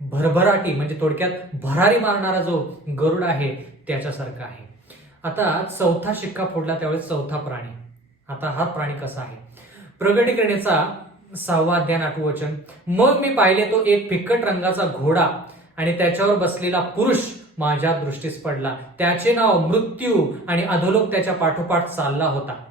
भरभराटी म्हणजे थोडक्यात भरारी मारणारा जो गरुड आहे त्याच्यासारखा आहे. आता 4था शिक्का फोडला त्यावेळेस 4था प्राणी. आता हा प्राणी कसा आहे? प्रकटीकरणाचा 6वा अध्याय 8वं वचन. मग मी पाहिले तो एक फिक्कट रंगाचा घोडा आणि त्याच्यावर बसलेला पुरुष माझ्या दृष्टीस पडला. त्याचे नाव मृत्यू आणि अधोलोक त्याच्या पाठोपाठ चालला होता.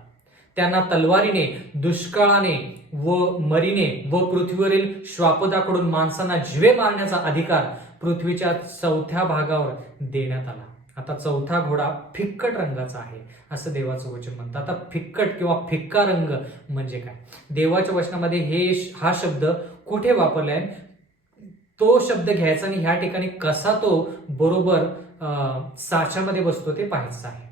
त्यांना तलवारीने, दुष्काळाने व मरीने व पृथ्वीवरील श्वापदाकडून माणसांना जिवे मारण्याचा अधिकार पृथ्वीच्या 4थ्या भागावर देण्यात आला. आता 4था घोडा फिक्कट रंगाचा आहे असं देवाचं वचन म्हणतं. आता फिक्कट किंवा फिक्का रंग म्हणजे काय? देवाच्या वचनामध्ये हा शब्द कुठे वापरलाय, तो शब्द घ्यायचा आणि ह्या ठिकाणी कसा तो बरोबर साच्यामध्ये बसतो ते पाहायचं आहे.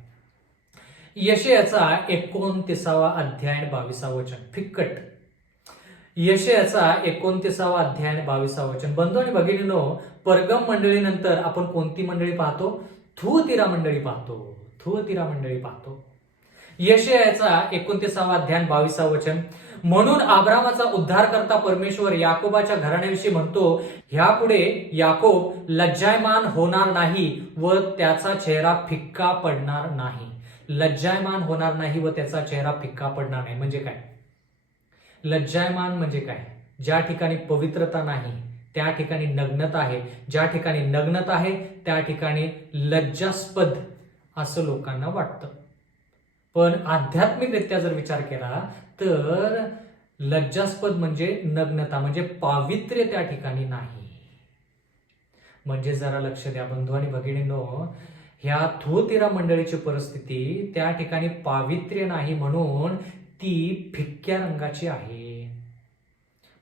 यशयाचा 29वा अध्याय 22वा वचन. फिक्कट. यशयाचा 29वा अध्याय 22वा वचन. बंधू आणि भगिनींनो, परगम मंडळीनंतर आपण कोणती मंडळी पाहतो? थुअतिरा मंडळी पाहतो. यशयाचा 29वा अध्याय 22वा वचन. म्हणून अब्रामाचा उद्धारकर्ता परमेश्वर याकोबाच्या घराण्याविषयी म्हणतो, ह्यापुढे याकोब लज्जायमान होणार नाही व त्याचा चेहरा फिक्का पडणार नाही. लज्जायमान होणार नाही व त्याचा चेहरा फिक्का पडणार नाही म्हणजे काय? लज्जायमान म्हणजे काय? ज्या ठिकाणी पवित्रता नाही त्या ठिकाणी नग्नता आहे, ज्या ठिकाणी नग्नता आहे त्या ठिकाणी लज्जास्पद असं लोकांना वाटतं. पण आध्यात्मिकरित्या जर विचार केला तर लज्जास्पद म्हणजे नग्नता, म्हणजे पावित्र्य त्या ठिकाणी नाही. म्हणजे जरा लक्ष द्या बंधू आणि भगिनींनो, ह्या थुअतिरा मंडळीची परिस्थिती त्या ठिकाणी पावित्र्य नाही म्हणून ती फिक्क्या रंगाची आहे.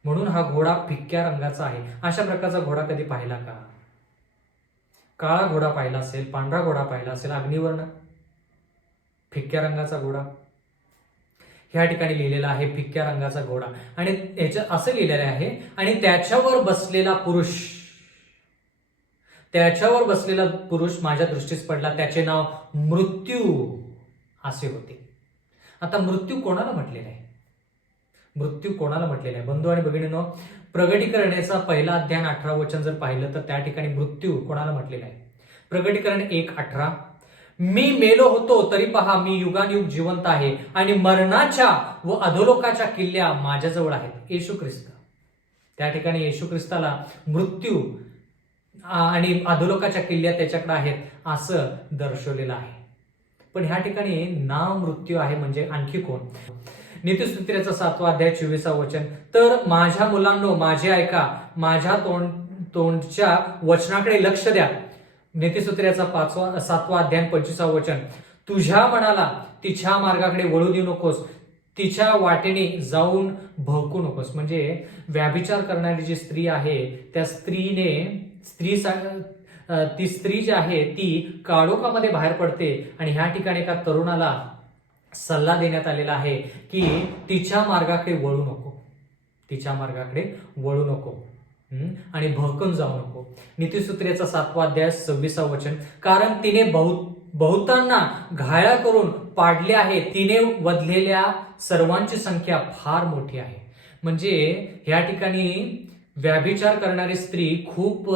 म्हणून हा घोडा फिक्क्या रंगाचा आहे. अशा प्रकारचा घोडा कधी पाहिला का? काळा घोडा पाहिला असेल, पांढरा घोडा पाहिला असेल, अग्निवर्ण. फिक्क्या रंगाचा घोडा ह्या ठिकाणी लिहिलेला आहे, फिक्क्या रंगाचा घोडा. आणि याच्या असं लिहिलेलं आहे, आणि त्याच्यावर बसलेला पुरुष माझ्या दृष्टीस पडला, त्याचे नाव मृत्यू असे होते. आता मृत्यू कोणाला म्हटलेला आहे? बंधू आणि भगिनींनो, प्रकटीकरणाचा 1 अध्याय 18 वचन जर पाहिलं तर त्या ठिकाणी मृत्यू कोणाला म्हटलेला आहे? प्रकटीकरण 1:18. मी मेलो होतो तरी पहा मी युगानुयुग जिवंत आहे आणि मरणाच्या व अधोलोकाच्या किल्ल्या माझ्याजवळ आहेत. येशू ख्रिस्त. त्या ठिकाणी येशू ख्रिस्ताला मृत्यू आणि अधोलोकाच्या किल्ल्या त्याच्याकडे आहेत असं दर्शवलेलं आहे. पण ह्या ठिकाणी नाव मृत्यू आहे म्हणजे आणखी कोण? नीतिसूत्रेचा 7वा अध्याय 24वा वचन. तर माझ्या मुलांनो माझे ऐका, माझ्या तोंडच्या वचनाकडे लक्ष द्या. नीतिसूत्रेचा 7वा अध्याय 25वा वचन. तुझ्या मनाला तिच्या मार्गाकडे वळू देऊ नकोस, तिच्या वाटेने जाऊन भवकू नकोस. म्हणजे व्याभिचार करणारी जी स्त्री आहे त्या ती स्त्री जी आहे ती काळोखामध्ये बाहेर पडते आणि ह्या ठिकाणी एका तरुणाला सल्ला देण्यात आलेला आहे की तिच्या मार्गाकडे वळू नको आणि भडकून जाऊ नको. नीतिसूत्रेचा 7वा अध्याय 26वा वचन. कारण तिने बहुतांना घायाळ करून पाडले आहे, तिने वधलेल्या सर्वांची संख्या फार मोठी आहे. म्हणजे ह्या ठिकाणी व्याभिचार करणारी स्त्री खूप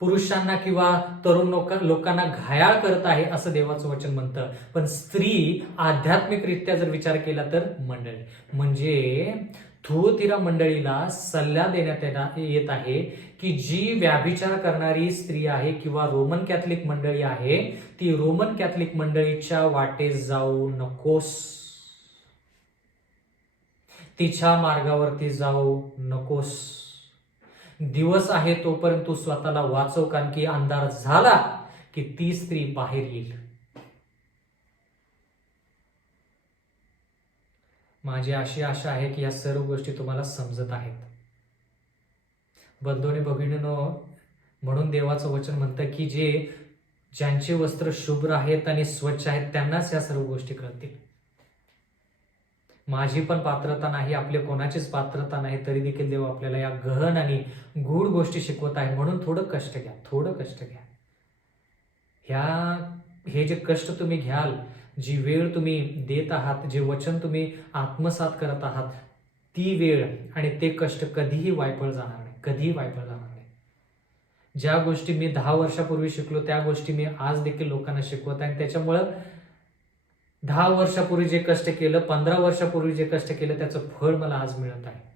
पुरुषांना किंवा तरुण लोकांना घायाळ करत आहे असं देवाचं वचन म्हणतं. पण स्त्री आध्यात्मिकरित्या जर विचार केला तर मंडळी म्हणजे थुअतीरा मंडळीला सल्ला देण्यात येत आहे की जी व्याभिचार करणारी स्त्री आहे किंवा रोमन कॅथलिक मंडळी आहे, ती रोमन कॅथलिक मंडळीच्या वाटेत जाऊ नकोस, तिच्या मार्गावरती जाऊ नकोस. दिवस आहे तोपर्यंत तू स्वतःला वाचव, कारण की अंधार झाला की ती स्त्री बाहेर येईल. माझी अशी आशा आहे की या सर्व गोष्टी तुम्हाला समजत आहेत. बंधूंनी भगिनींनो, म्हणून देवाचं वचन म्हणतं की ज्यांचे वस्त्र शुभ्र आहेत आणि स्वच्छ आहेत त्यांनाच या सर्व गोष्टी कळतील. माझी पण पात्रता नाही, आपले कोणाचीच पात्रता नाही, तरी देखील देव आपल्याला या गहन आणि गूढ गोष्टी शिकवत आहे. म्हणून थोडं कष्ट घ्या, थोडं कष्ट घ्या. हे जे कष्ट तुम्ही घ्याल, जी वेळ तुम्ही देत आहात, जे वचन तुम्ही आत्मसात करत आहात, ती वेळ आणि ते कष्ट कधीही वायफळ जाणार नाही, कधीही वायफळ जाणार नाही. ज्या गोष्टी मी 10 वर्षापूर्वी शिकलो त्या गोष्टी मी आज देखील लोकांना शिकवत आहे. त्याच्यामुळं 10 वर्षापूर्वी जे कष्ट केलं, 15 वर्षापूर्वी जे कष्ट केलं, त्याचं फळ मला आज मिळत आहे.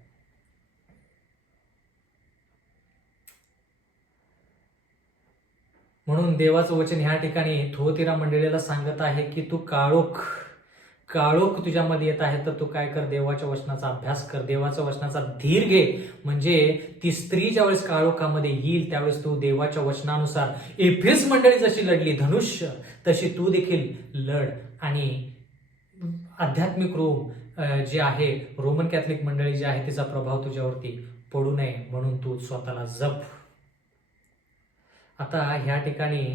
म्हणून देवाचं वचन ह्या ठिकाणी थुअतीरा मंडळीला सांगत आहे की तू काळोख तुझ्यामध्ये येत आहे, तर तू काय कर, देवाच्या वचनाचा अभ्यास कर, देवाच्या वचनाचा धीर घे. म्हणजे ती स्त्री ज्यावेळेस काळोखामध्ये येईल त्यावेळेस तू देवाच्या वचनानुसार एफेस मंडळी जशी लढली धनुष्य, तशी तू देखील लढ. आणि आध्यात्मिक जे आहे, रोमन कॅथलिक मंडळी जी आहे, तिचा प्रभाव तुझ्यावरती पडू नये म्हणून तू स्वतःला जप. आता ह्या ठिकाणी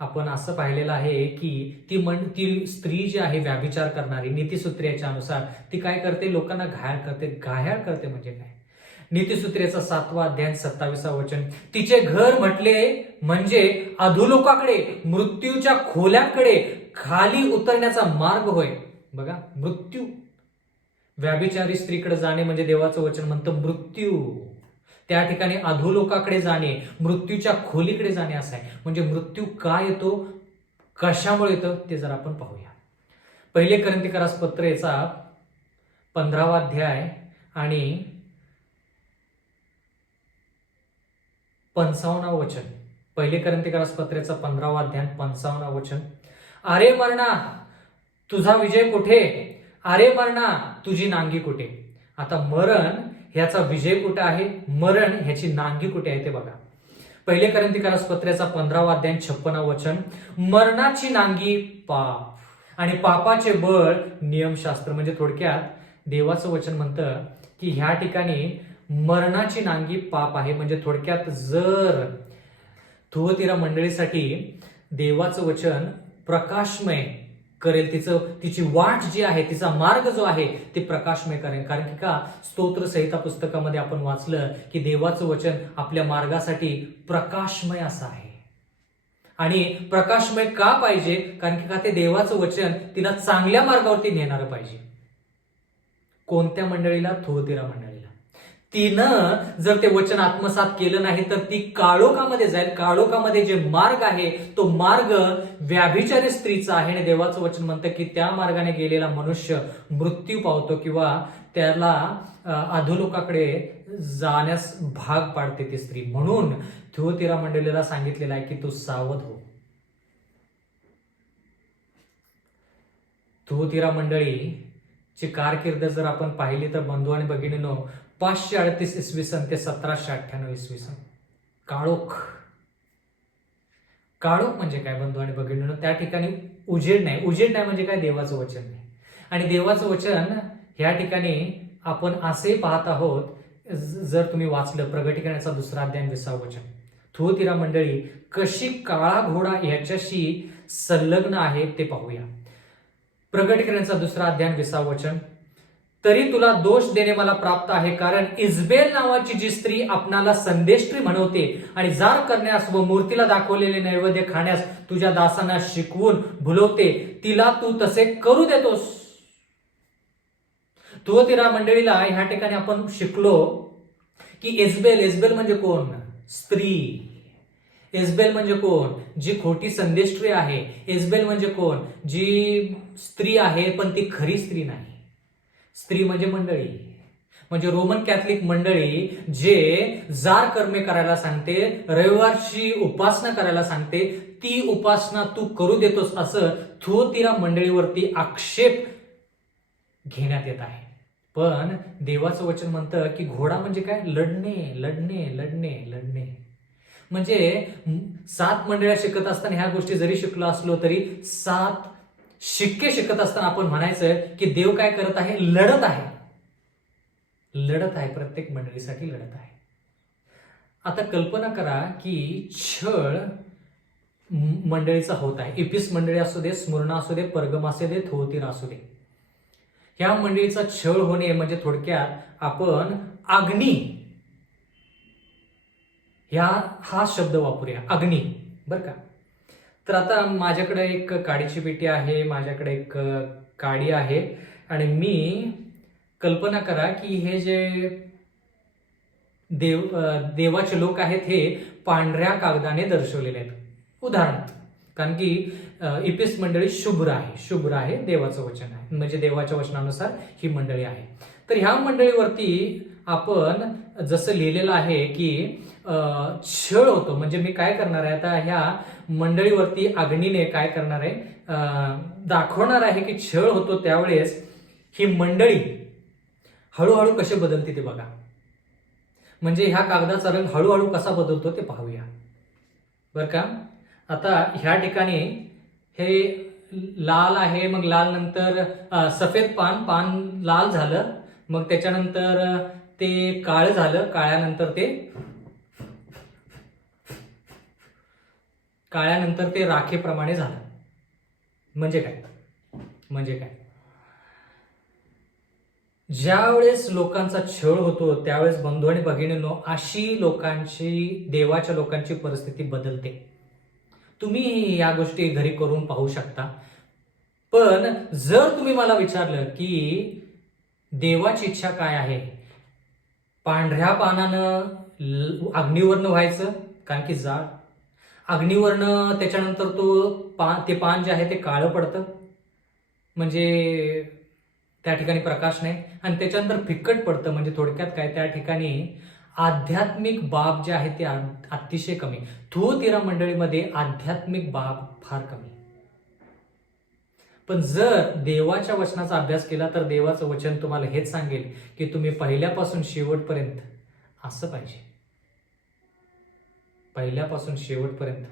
आपण असं पाहिलेलं आहे की ती स्त्री जी आहे व्याभिचार करणारी, नीतिसूत्रेच्या अनुसार ती काय करते, लोकांना घायाळ करते. म्हणजे काय, नीतिसूत्रेचा 7वा अध्याय 27वा वचन, तिचे घर म्हटले म्हणजे अधोलोकाकडे, मृत्यूच्या खोल्यांकडे खाली उतरण्याचा मार्ग होय. बघा, मृत्यू, व्याभिचारी स्त्रीकडे जाणे म्हणजे देवाचं वचन म्हणतं मृत्यू. त्या ठिकाणी अधोलोकाकडे जाणे, मृत्यूच्या खोलीकडे जाणे असं आहे. म्हणजे मृत्यू का येतो, कशामुळे येतो, ते जर आपण पाहूया. पहिले कोरिन्थीकरास पत्र याचा 15वा अध्याय आणि 55वा वचन. पहिले कोरिन्थीकरास पत्राचा 15वा अध्याय 55वा वचन, अरे मरणा तुझा विजय कुठे, अरे मरणा तुझी नांगी कुठे. आता मरण ह्याचा विजय कुठे आहे, मरण ह्याची नांगी कुठे आहे ते बघा. पहिले कोरिन्थीकरास पत्राचा 15वा अध्याय 56वा वचन, मरणाची नांगी पाप आणि पापाचे बळ नियमशास्त्र. म्हणजे थोडक्यात देवाचं वचन म्हणतं की ह्या ठिकाणी मरणाची नांगी पाप आहे. म्हणजे थोडक्यात जर थुअतीरा मंडळीसाठी देवाचं वचन प्रकाशमय करेल, तिची वाट जी आहे, तिचा मार्ग जो आहे ते प्रकाशमय करेल. कारण की का, स्तोत्र संहिता पुस्तकामध्ये आपण वाचलं की देवाचं वचन आपल्या मार्गासाठी प्रकाशमय असं आहे. आणि प्रकाशमय का पाहिजे, कारण की का, ते देवाचं वचन तिला चांगल्या मार्गावरती नेणारं पाहिजे. कोणत्या मंडळीला, थुअतीरा मंडळीला. तिनं जर ते वचन आत्मसात केलं नाही तर ती काळोखामध्ये जाईल. काळोखामध्ये जे मार्ग आहे तो मार्ग व्याभिचारी स्त्रीचा आहे. आणि देवाचं वचन म्हणतं की त्या मार्गाने गेलेला मनुष्य मृत्यू पावतो किंवा त्याला अधोलोकाकडे जाण्यास भाग पाडते ती स्त्री. म्हणून थुअतीरा मंडळीला सांगितलेलं आहे की तू सावध हो. थुअतीरा मंडळीची कारकीर्द जर आपण पाहिली तर बंधू आणि भगिनींनो, 538 इसवी सन ते 1798 इसवी सन. काळोख म्हणजे काय बंधू आणि भगिनींनो, त्या ठिकाणी उजेड नाही म्हणजे काय, देवाचं वचन नाही. आणि देवाचं वचन ह्या ठिकाणी आपण असे पाहत आहोत, जर तुम्ही वाचलं प्रगटीकरणाचा 2रा अध्याय 20वा वचन, थुअतीरा मंडळी कशी काळा घोडा ह्याच्याशी संलग्न आहे ते पाहूया. प्रगटीकरणाचा 2रा अध्याय 20वा वचन, तरी तुला दोष देणे मला प्राप्त आहे, कारण इजबेल नावाची जी स्त्री आपणाला संदेष्ट्री म्हणवते आणि जार करण्यास व मूर्तीला दाखवलेले नैवेद्य खाण्यास तुझ्या दासांना शिकवून भुलवते, तिला तू तसे करू देतोस. थुअतीरा मंडळीला ह्या ठिकाणी आपण शिकलो की इजबेल म्हणजे कोण, स्त्री. इजबेल म्हणजे कोण, जी खोटी संदेष्ट्री आहे. इजबेल म्हणजे कोण, जी स्त्री आहे पण ती खरी स्त्री नाही. स्त्री म्हणजे मंडळी. म्हणजे रोमन कॅथलिक मंडळी जे जार कर्मे करायला सांगते, रविवारची उपासना करायला सांगते, ती उपासना तू करू देतोस असं थुअतीरा मंडळीवरती आक्षेप घेण्यात येत आहे. पण देवाचं वचन म्हणतं की घोडा म्हणजे काय? लढणे लढणे लढणे लढणे. म्हणजे 7 मंडळ्या शिकत असताना ह्या गोष्टी जरी शिकलो असलो तरी 7 शिक्के शिकत असताना आपण म्हणायचं की देव काय करत आहे? लढत आहे, लढत आहे, प्रत्येक मंडळीसाठी लढत आहे. आता कल्पना करा की छळ मंडळीचा होत आहे. इफिस मंडळी असू दे, स्मुर्ना असू दे, परगम असू दे, थुअतीरा असू दे, ह्या मंडळीचा छळ होणे म्हणजे थोडक्यात आपण अग्नी हा शब्द वापरूया, अग्नी, बरं का. तर आता माझ्याकडे एक काडीची पेटी आहे, माझ्याकडे एक काडी आहे, आणि मी कल्पना करा की हे जे देवाचे लोक आहेत हे पांढऱ्या कागदाने दर्शवलेले आहेत, उदाहरणार्थ. कारण की इफिस मंडळी शुभ्र आहे, शुभ्र आहे, देवाचं वचन आहे, म्हणजे देवाच्या वचनानुसार ही मंडळी आहे. तर ह्या मंडळीवरती आपण जसं लिहिलेलं आहे की छळ होतो, म्हणजे मी काय करणार आहे आता, ह्या मंडळीवरती अग्नीने काय करणार आहे, दाखवणार आहे की छळ होतो. त्यावेळेस ही मंडळी हळूहळू कसे बदलते ते बघा. म्हणजे ह्या कागदाचा रंग हळूहळू कसा बदलतो ते पाहूया, बरं का. आता ह्या ठिकाणी हे लाल आहे, मग लाल नंतर सफेद पान लाल झालं, मग त्याच्यानंतर ते काळं झालं, काळ्यानंतर ते राखेप्रमाणे झालं. म्हणजे काय? म्हणजे काय? ज्यावेळेस लोकांचा छळ होतो त्यावेळेस बंधू आणि भगिनींनो, अशी लोकांची, देवाच्या लोकांची परिस्थिती बदलते. तुम्ही या गोष्टी घरी करून पाहू शकता. पण जर तुम्ही मला विचारलं की देवाची इच्छा काय आहे, पांढऱ्या पानानं अग्नीवरनं व्हायचं, कारण की जाळ, अग्नीवरनं त्याच्यानंतर ते पान जे आहे ते काळं पडतं, म्हणजे त्या ठिकाणी प्रकाश नाही, आणि त्याच्यानंतर फिक्कट पडतं, म्हणजे थोडक्यात काय, त्या ठिकाणी आध्यात्मिक बाब जे आहे ते अतिशय कमी. थुअतीरा मंडळीमध्ये आध्यात्मिक बाब फार कमी. पण जर देवाच्या वचनाचा अभ्यास केला तर देवाचं वचन तुम्हाला हेच सांगेल की तुम्ही पहिल्यापासून शेवटपर्यंत असं पाहिजे, पहिल्यापासून शेवटपर्यंत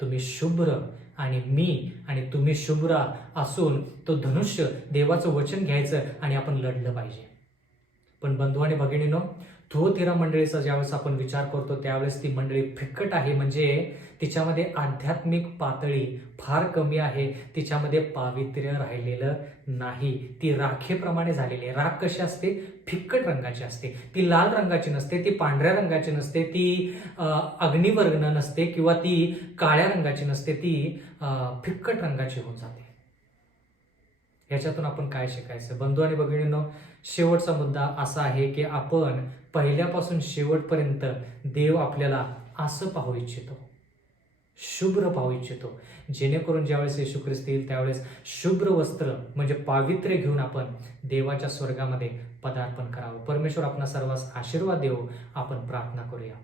तुम्ही शुभ्र आणि मी आणि तुम्ही शुभ्र असून तो धनुष्य देवाचं वचन घ्यायचं आणि आपण लढलं पाहिजे. पण बंधू आणि भगिनींनो, थुअतीरा मंडळीचा ज्यावेळेस आपण विचार करतो त्यावेळेस ती मंडळी फिक्कट आहे, म्हणजे तिच्यामध्ये आध्यात्मिक पातळी फार कमी आहे, तिच्यामध्ये पावित्र्य राहिलेलं नाही, ती राखेप्रमाणे झालेली आहे. राख कशी असते? फिक्कट रंगाची असते, ती लाल रंगाची नसते, ती पांढऱ्या रंगाची नसते, ती अग्निवर्ण नसते, किंवा ती काळ्या रंगाची नसते, ती फिक्कट रंगाची होऊन जाते. याच्यातून आपण काय शिकायचं? बंधू आणि भगिनींनो, शेवटचा मुद्दा असा आहे की आपण पहिल्यापासून शेवटपर्यंत देव आपल्याला असं पाहू इच्छितो, शुभ्र पाहू इच्छितो, जेणेकरून ज्यावेळेस येशू ख्रिस्त येईल त्यावेळेस शुभ्र वस्त्र म्हणजे पावित्र्य घेऊन आपण देवाच्या स्वर्गामध्ये पदार्पण करावं. परमेश्वर आपणा सर्वांस आशीर्वाद देवो. आपण प्रार्थना करूया.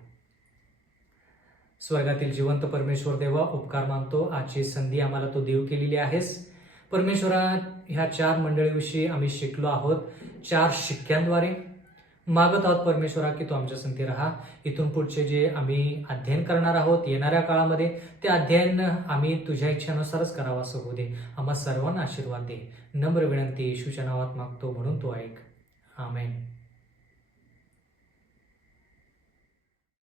स्वर्गातील जिवंत परमेश्वर देवा, उपकार मानतो, आजची संधी आम्हाला तो देव केलेली आहेस. परमेश्वरा, ह्या 4 मंडळीविषयी आम्ही शिकलो आहोत, 4 शिक्क्यांद्वारे. मागत आहोत परमेश्वरा की तू आमच्या संगती राहा. इथून पुढचे जे आम्ही अध्ययन करणार आहोत येणाऱ्या काळामध्ये, ते अध्ययन आम्ही तुझ्या इच्छेनुसारच करावं असं होऊ दे. आम्हा सर्वांना आशीर्वाद दे. नम्र विनंती येशूच्या नावात मागतो, म्हणून तो ऐक. आमेन.